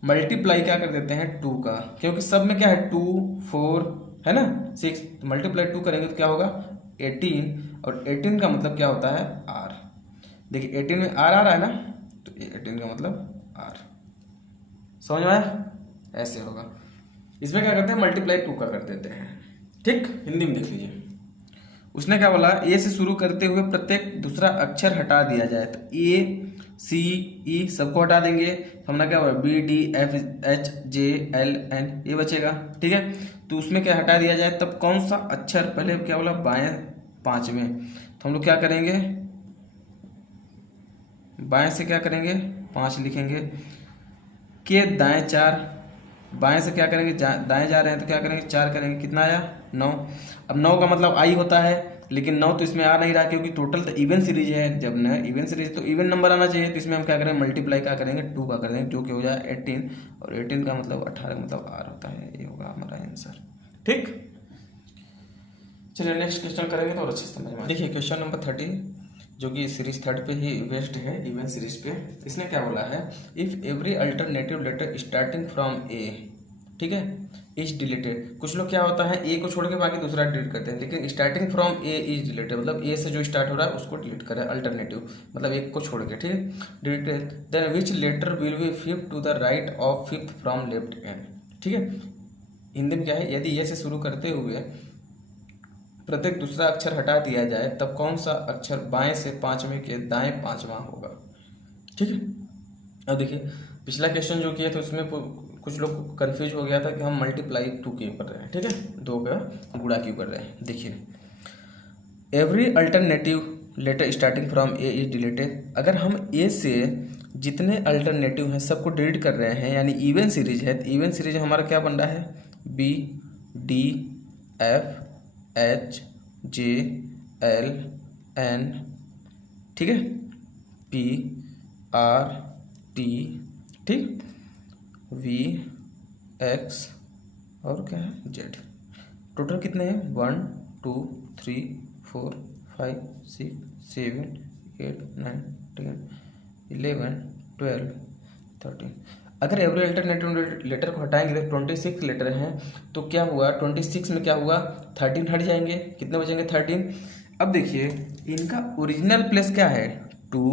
मल्टीप्लाई क्या कर देते हैं 2 का, क्योंकि सब में क्या है 2 4 है ना 6, तो मल्टीप्लाई 2 करेंगे तो क्या होगा 18, और 18 का मतलब क्या होता है r। देखिए 18 में r आ रहा है ना, तो 18 का मतलब r। समझ में आया? ऐसे होगा। इसमें क्या करते हैं मल्टीप्लाई 2 का कर देते हैं। ठीक, हिंदी में देख लीजिए। उसने क्या बोला, ए से शुरू करते हुए प्रत्येक दूसरा अक्षर हटा दिया जाए, तो ए सी ई सबको हटा देंगे, हमने क्या बोला B D F H J L N ये बचेगा। ठीक है, तो उसमें क्या हटा दिया जाए, तब कौन सा अक्षर, पहले क्या बोला बाएं 5 में, तो हम लोग क्या करेंगे बाएं से क्या करेंगे 5 लिखेंगे, के दाएं 4, बाएं से क्या करेंगे दाएं जा रहे हैं तो क्या करेंगे 4 करेंगे, कितना आया 9। अब 9 का मतलब आई होता है, लेकिन 9 तो इसमें आ नहीं रहा क्योंकि टोटल तो इवन सीरीज है, जब न इवन सीरीज तो इवन नंबर आना चाहिए, तो इसमें हम क्या करेंगे मल्टीप्लाई क्या करेंगे 2 का कर देंगे, जो कि हो जाए 18, और 18 का मतलब 18 मतलब आर होता है। ये होगा हमारा आंसर। ठीक, चलिए नेक्स्ट क्वेश्चन करेंगे तो और अच्छे समझ में। देखिए क्वेश्चन नंबर 30 जो कि सीरीज 3 पे ही बेस्ड है, इवन सीरीज पे। इसने क्या बोला है, if every alternative letter starting from A, ठीक है, इज डिलीटेड। कुछ लोग क्या होता है ए को छोड़ के बाकी दूसरा डिलीट करते हैं, लेकिन starting from A is deleted मतलब ए से जो स्टार्ट हो रहा है उसको डिलीट करें, अल्टरनेटिव मतलब एक को छोड़ के। ठीक है, deleted then which letter will be fifth to the right of fifth from left end. ठीक है, हिंदी में क्या है, यदि ए से शुरू करते हुए प्रत्येक दूसरा अक्षर हटा दिया जाए तब कौन सा अक्षर बाएं से 5वें के दाएं 5वां होगा। ठीक है, अब देखिए पिछला क्वेश्चन जो किया था उसमें कुछ लोग कंफ्यूज हो गया था कि हम मल्टीप्लाई 2 क्यों कर रहे हैं, ठीक है 2 का गुणा क्यों कर रहे हैं। देखिए every alternative letter starting from A is deleted, अगर हम ए से जितने अल्टरनेटिव हैं सबको डिलीट कर रहे हैं, यानी इवन सीरीज है, तो इवन सीरीज हमारा क्या बन रहा है B D F H J L N, ठीक है, पी आर टी, ठीक, वी एक्स और क्या है जेड। टोटल कितने हैं 1 2 3 4 5 6 7 8 9 10 11 12 13। अगर एवरी अल्टरनेटिव लेटर को हटाएंगे तो 26 लेटर हैं, तो क्या हुआ 26 में क्या हुआ 13 हट जाएंगे, कितने बचेंगे 13। अब देखिए इनका ओरिजिनल प्लेस क्या है 2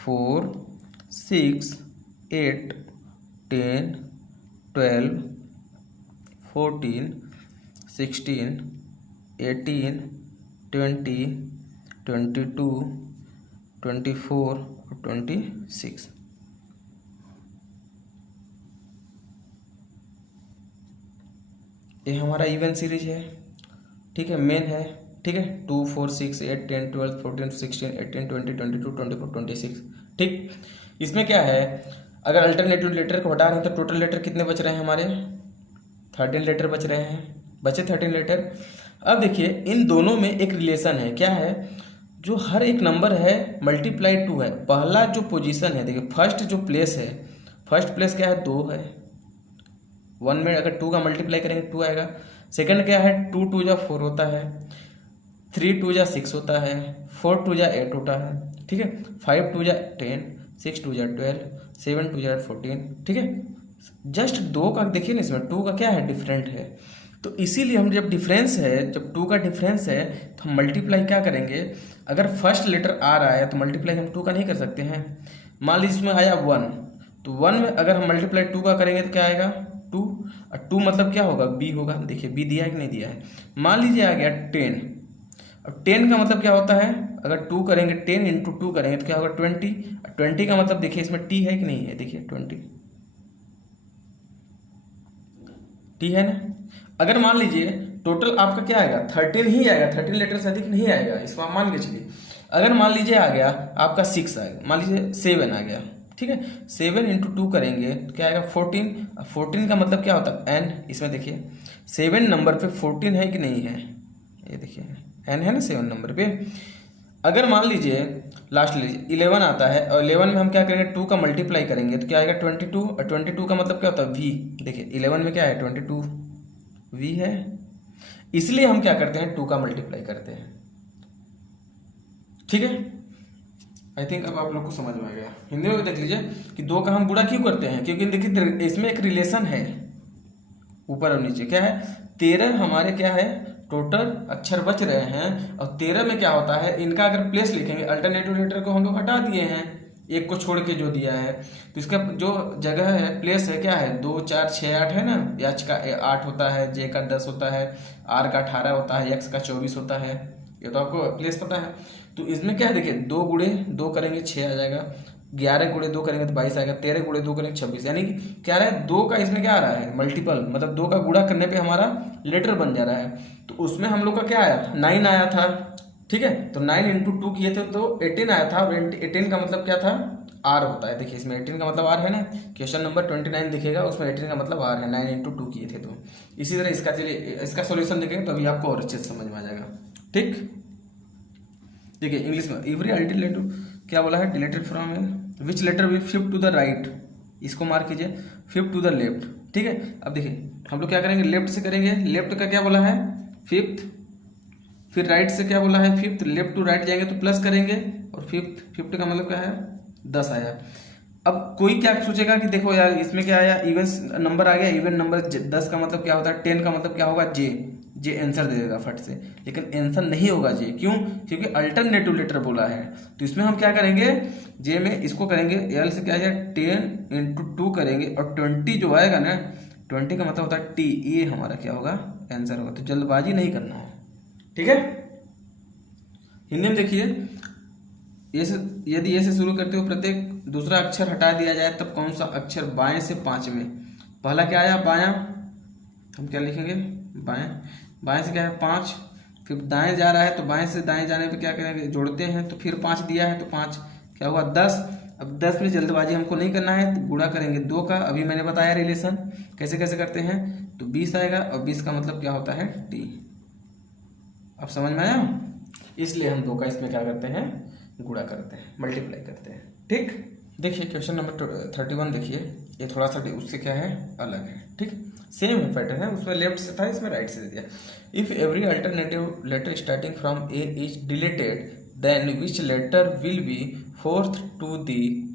4 6 8 10 12 14 16 18 20 22 24 और 26। ये हमारा इवन सीरीज है, ठीक है, मेन है, ठीक है 2 4 6 8 10 12 14 16 18 20 22 24 26। ठीक, इसमें क्या है अगर अल्टरनेटिव लेटर को हटा रहे हैं तो टोटल लेटर कितने बच रहे हैं हमारे 13 लेटर बच रहे हैं, बचे 13 लेटर। अब देखिए इन दोनों में एक रिलेशन है, क्या है, जो हर एक नंबर है मल्टीप्लाई 2 है, पहला जो पोजीशन है देखिए फर्स्ट जो प्लेस है, फर्स्ट प्लेस क्या है 2 है, 1 में अगर 2 का मल्टीप्लाई करेंगे 2 आएगा। सेकंड क्या है 2 2 जा 4 होता है, 3 2 जा 6 होता है, 4 2 जा 8 होता है, ठीक है, 5 2 जा 10, 6 2 जा 12, 7 2 जा 14। ठीक है, जस्ट 2 का देखिए ना, इसमें 2 का क्या है डिफरेंट है, तो इसीलिए हम जब डिफरेंस है, जब 2 का डिफरेंस है तो हम मल्टीप्लाई क्या करेंगे, अगर फर्स्ट लेटर आ रहा है तो मल्टीप्लाई हम 2 का नहीं कर सकते हैं। मान लीजिए इसमें आया 1, तो 1 में अगर हम मल्टीप्लाई 2 का करेंगे तो क्या आएगा 2, और 2 मतलब क्या होगा बी होगा। देखिए बी दिया है कि नहीं दिया है। मान लीजिए आ गया 10, अब 10 का मतलब क्या होता है, अगर 2 करेंगे 10 इंटू 2 करेंगे तो क्या होगा 20, 20 का मतलब देखिए इसमें टी है कि नहीं है, देखिए 20 टी है ना। अगर मान लीजिए टोटल आपका क्या आएगा 13 ही आएगा, 13 लेटर से अधिक नहीं आएगा, इसको आप मान के चलिए। अगर मान लीजिए आ गया आपका 6 आएगा, मान लीजिए 7 आ गया, ठीक है, 7 इंटू 2 करेंगे तो क्या आएगा 14, 14 का मतलब क्या होता है एन, इसमें देखिए 7 नंबर पे 14 है कि नहीं है, ये देखिए एन है ना 7 नंबर पे। अगर मान लीजिए लास्ट लीजिए 11 आता है, और 11 में हम क्या करेंगे 2 का मल्टीप्लाई करेंगे तो क्या आएगा 22, और 22 का मतलब क्या होता है वी, देखिए 11 में क्या है 22 वी है, इसलिए हम क्या करते हैं 2 का मल्टीप्लाई करते हैं। ठीक है, आई थिंक अब आप लोग को समझ में आ गया। हिंदी में भी देख लीजिए कि 2 का हम गुणा क्यों करते हैं, क्योंकि देखिए इसमें एक रिलेशन है ऊपर और नीचे। क्या है, 13 हमारे क्या है टोटल अक्षर बच रहे हैं, और 13 में क्या होता है, इनका अगर प्लेस लिखेंगे, अल्टरनेटिव लेटर को हम लोग हटा दिए हैं, एक को छोड़ के जो दिया है, तो इसका जो जगह है प्लेस है क्या है 2 4 6 8 है ना। एच का 8 होता है, जे का 10 होता है, आर का 18 होता है, एक्स का 24 होता है, ये तो आपको प्लेस पता है। तो इसमें क्या है देखिए 2 गुणे 2 करेंगे 6 आ जाएगा, 11 गुणे 2 करेंगे तो 22 आएगा, 13 गुणे 2 करेंगे 26, यानी कि क्या रहा है 2 का इसमें क्या आ रहा है मल्टीपल, मतलब 2 का गुणा करने पे हमारा लेटर बन जा रहा है। तो उसमें हम लोग का क्या आया था 9 आया था, ठीक है। तो 9 इंटू 2 किए थे तो 18 आया था, और 18 का मतलब क्या था आर होता है। देखिए इसमें 18 का मतलब आर है ना, क्वेश्चन नंबर 29 दिखेगा उसमें 18 का मतलब आर है, 9 इंटू 2 किए थे। तो इसी तरह इसका चलिए इसका सोल्यूशन देखेंगे तो अभी आपको और अच्छे से समझ में आ जाएगा, ठीक। देखिए इंग्लिश में एवरी अल्टरनेटिव क्या बोला है, deleted from which letter will flip to the right, इसको मार्क कीजिए, फ्लिप टू द लेफ्ट, ठीक है। अब देखिए हम लोग क्या करेंगे लेफ्ट से करेंगे, लेफ्ट का क्या बोला है 5th, फिर राइट से क्या बोला है 5th, लेफ्ट टू राइट जाएंगे तो प्लस करेंगे, और 5th का मतलब क्या है 10 आया। अब कोई क्या सोचेगा कि देखो यार इसमें क्या आया इवन नंबर आ गया, इवन नंबर 10 का मतलब क्या होता है 10 का मतलब क्या होगा जे आंसर दे देगा फट से, लेकिन आंसर नहीं होगा जे, क्यों, क्योंकि अल्टरनेटिव लेटर बोला है। तो इसमें हम क्या करेंगे जे में इसको करेंगे एल से क्या आएगा 10 इंटू 2 करेंगे, और 20 जो आएगा ना 20 का मतलब होता है टी, ये हमारा क्या होगा आंसर होगा। तो जल्दबाजी नहीं करना है, ठीक है। हिंदी में देखिए यदि ऐसे शुरू करते हो प्रत्येक दूसरा अक्षर हटा दिया जाए तब कौन सा अक्षर बाएं से 5 में, पहला क्या आया बायां, हम क्या लिखेंगे बाएं, बाएं से क्या है 5, फिर दाएं जा रहा है तो बाएं से दाएं जाने पे क्या करेंगे जोड़ते हैं, तो फिर 5 दिया है तो 5 क्या हुआ 10। अब 10 में जल्दबाजी हमको नहीं करना है तो गुणा करेंगे 2 का, अभी मैंने बताया रिलेशन कैसे कैसे करते हैं, तो 20 आएगा, और 20 का मतलब क्या होता है टी। अब समझ में आया, इसलिए हम 2 का इसमें क्या करते हैं गुणा करते हैं, मल्टीप्लाई करते हैं, ठीक। देखिए क्वेश्चन नंबर 31 देखिए, ये थोड़ा सा उससे क्या है अलग है, ठीक। सेम है पैटर्न है, उसमें लेफ्ट से था इसमें राइट से दे दिया। If every alternative letter starting from A is deleted then which letter will be 4th to the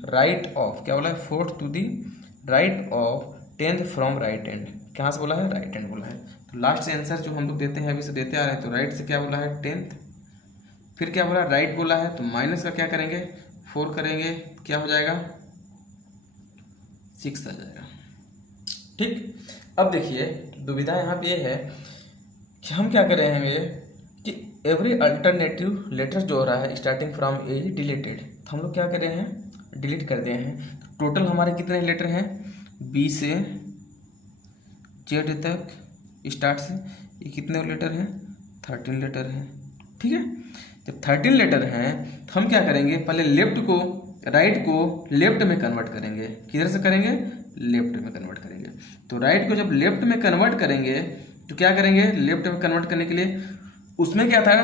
right of, क्या बोला है 4th to the right of 10th from right end, कहाँ से बोला है राइट एंड बोला है। तो लास्ट से आंसर जो हम लोग देते हैं अभी से देते आ रहे हैं, तो राइट से क्या बोला है 10th, फिर क्या बोला राइट बोला है तो माइनस का क्या करेंगे 4 करेंगे, क्या हो जाएगा 6 आ जाएगा, ठीक। अब देखिए दुविधा यहाँ पे ये है कि हम क्या कर रहे हैं ये कि एवरी अल्टरनेटिव लेटर जो हो रहा है स्टार्टिंग फ्रॉम ए डिलीटेड, तो हम लोग क्या कर रहे हैं डिलीट कर दिए हैं। तो टोटल हमारे कितने लेटर हैं बी से जेड तक स्टार्ट से, ये कितने लेटर हैं 13 लेटर हैं, ठीक है। जब 13 लेटर हैं तो हम क्या करेंगे पहले लेफ्ट को राइट को लेफ्ट में कन्वर्ट करेंगे, किधर से करेंगे लेफ्ट में कन्वर्ट करेंगे। तो राइट को जब लेफ्ट में कन्वर्ट करेंगे तो क्या करेंगे लेफ्ट में कन्वर्ट करने के लिए उसमें क्या था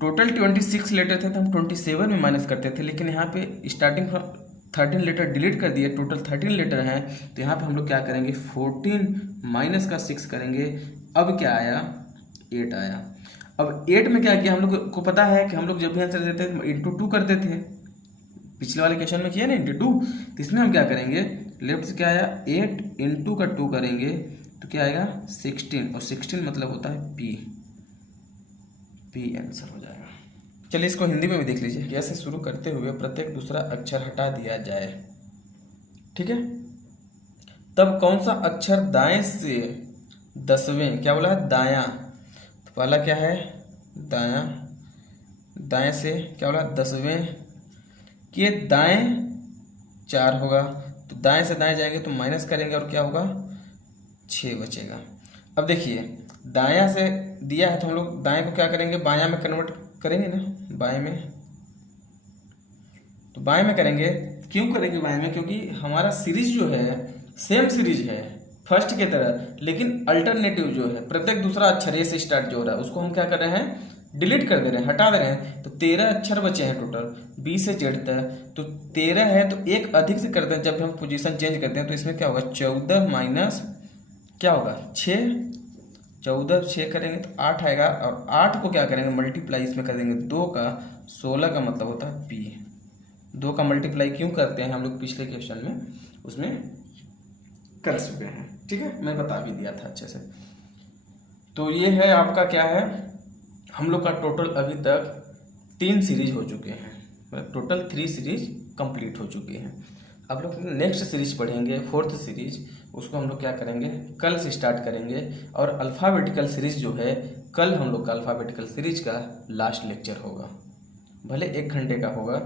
टोटल 26 लेटर थे तो हम 27 में माइनस करते थे, लेकिन यहाँ पे स्टार्टिंग 13 लेटर डिलीट कर दिए, टोटल 13 लेटर हैं। तो यहाँ पे हम लोग क्या करेंगे 14 माइनस का 6 करेंगे, अब क्या आया 8 आया। अब 8 में क्या किया हम लोग को पता है कि हम लोग जब भी आंसर देते थे इंटू 2 करते थे, पिछले वाले क्वेश्चन में किया ना इंटू 2, तो इसमें हम क्या करेंगे लेफ्ट से क्या आया 8 इंटू का 2 करेंगे तो क्या आएगा 16, और 16 मतलब होता है पी आंसर हो जाएगा। चलिए इसको हिंदी में भी देख लीजिए, ऐसे शुरू करते हुए प्रत्येक दूसरा अक्षर हटा दिया जाए, ठीक है, तब कौन सा अक्षर दाएं से 10वें, क्या बोला है दायां, तो पहला क्या है दायां, दाएं से क्या बोला 10वें के दाएं 4 होगा, तो दाएं से दाएं जाएंगे तो माइनस करेंगे और क्या होगा 6 बचेगा। अब देखिए दायां से दिया है तो हम लोग दाएं को क्या करेंगे बायां में कन्वर्ट करेंगे ना, बाएं में, तो बाएं में करेंगे, क्यों करेंगे बाएं में, क्योंकि हमारा सीरीज जो है सेम सीरीज है फर्स्ट के तरह, लेकिन अल्टरनेटिव जो है प्रत्येक दूसरा अक्षर ए से स्टार्ट जो हो रहा है उसको हम क्या कर रहे हैं डिलीट कर दे रहे हैं, हटा दे रहे हैं। तो 13 अक्षर बचे हैं टोटल बी से जेड तक, तो 13 है तो एक अधिक से करते हैं, जब हम पोजीशन चेंज करते हैं तो इसमें क्या होगा 14 माइनस क्या होगा 6, 14 6 करेंगे तो 8 आएगा, और 8 को क्या करेंगे मल्टीप्लाई इसमें कर देंगे 2 का, 16 का मतलब होता है पी, 2 का मल्टीप्लाई क्यों करते हैं हम लोग पिछले क्वेश्चन में उसमें कर चुके हैं। ठीक है, मैं बता भी दिया था अच्छे से। तो ये है आपका क्या है, हम लोग का टोटल अभी तक 3 सीरीज हो चुके हैं, मतलब टोटल 3 सीरीज कंप्लीट हो चुकी हैं। अब लोग नेक्स्ट सीरीज पढ़ेंगे 4th सीरीज, उसको हम लोग क्या करेंगे कल से स्टार्ट करेंगे। और अल्फ़ाबेटिकल सीरीज जो है कल हम लोग का अल्फ़ाबेटिकल सीरीज का लास्ट लेक्चर होगा, भले 1 घंटे का होगा।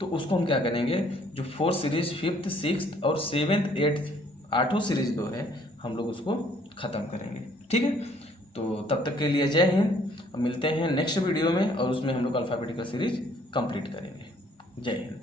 तो उसको हम क्या करेंगे, जो 4 सीरीज 5th 6th और 7th 8th 8वीं सीरीज जो है हम लोग उसको ख़त्म करेंगे। ठीक है, तो तब तक के लिए जय हिंद। अब मिलते हैं नेक्स्ट वीडियो में और उसमें हम लोग अल्फ़ाबेटिकल सीरीज कंप्लीट करेंगे। जय हिंद।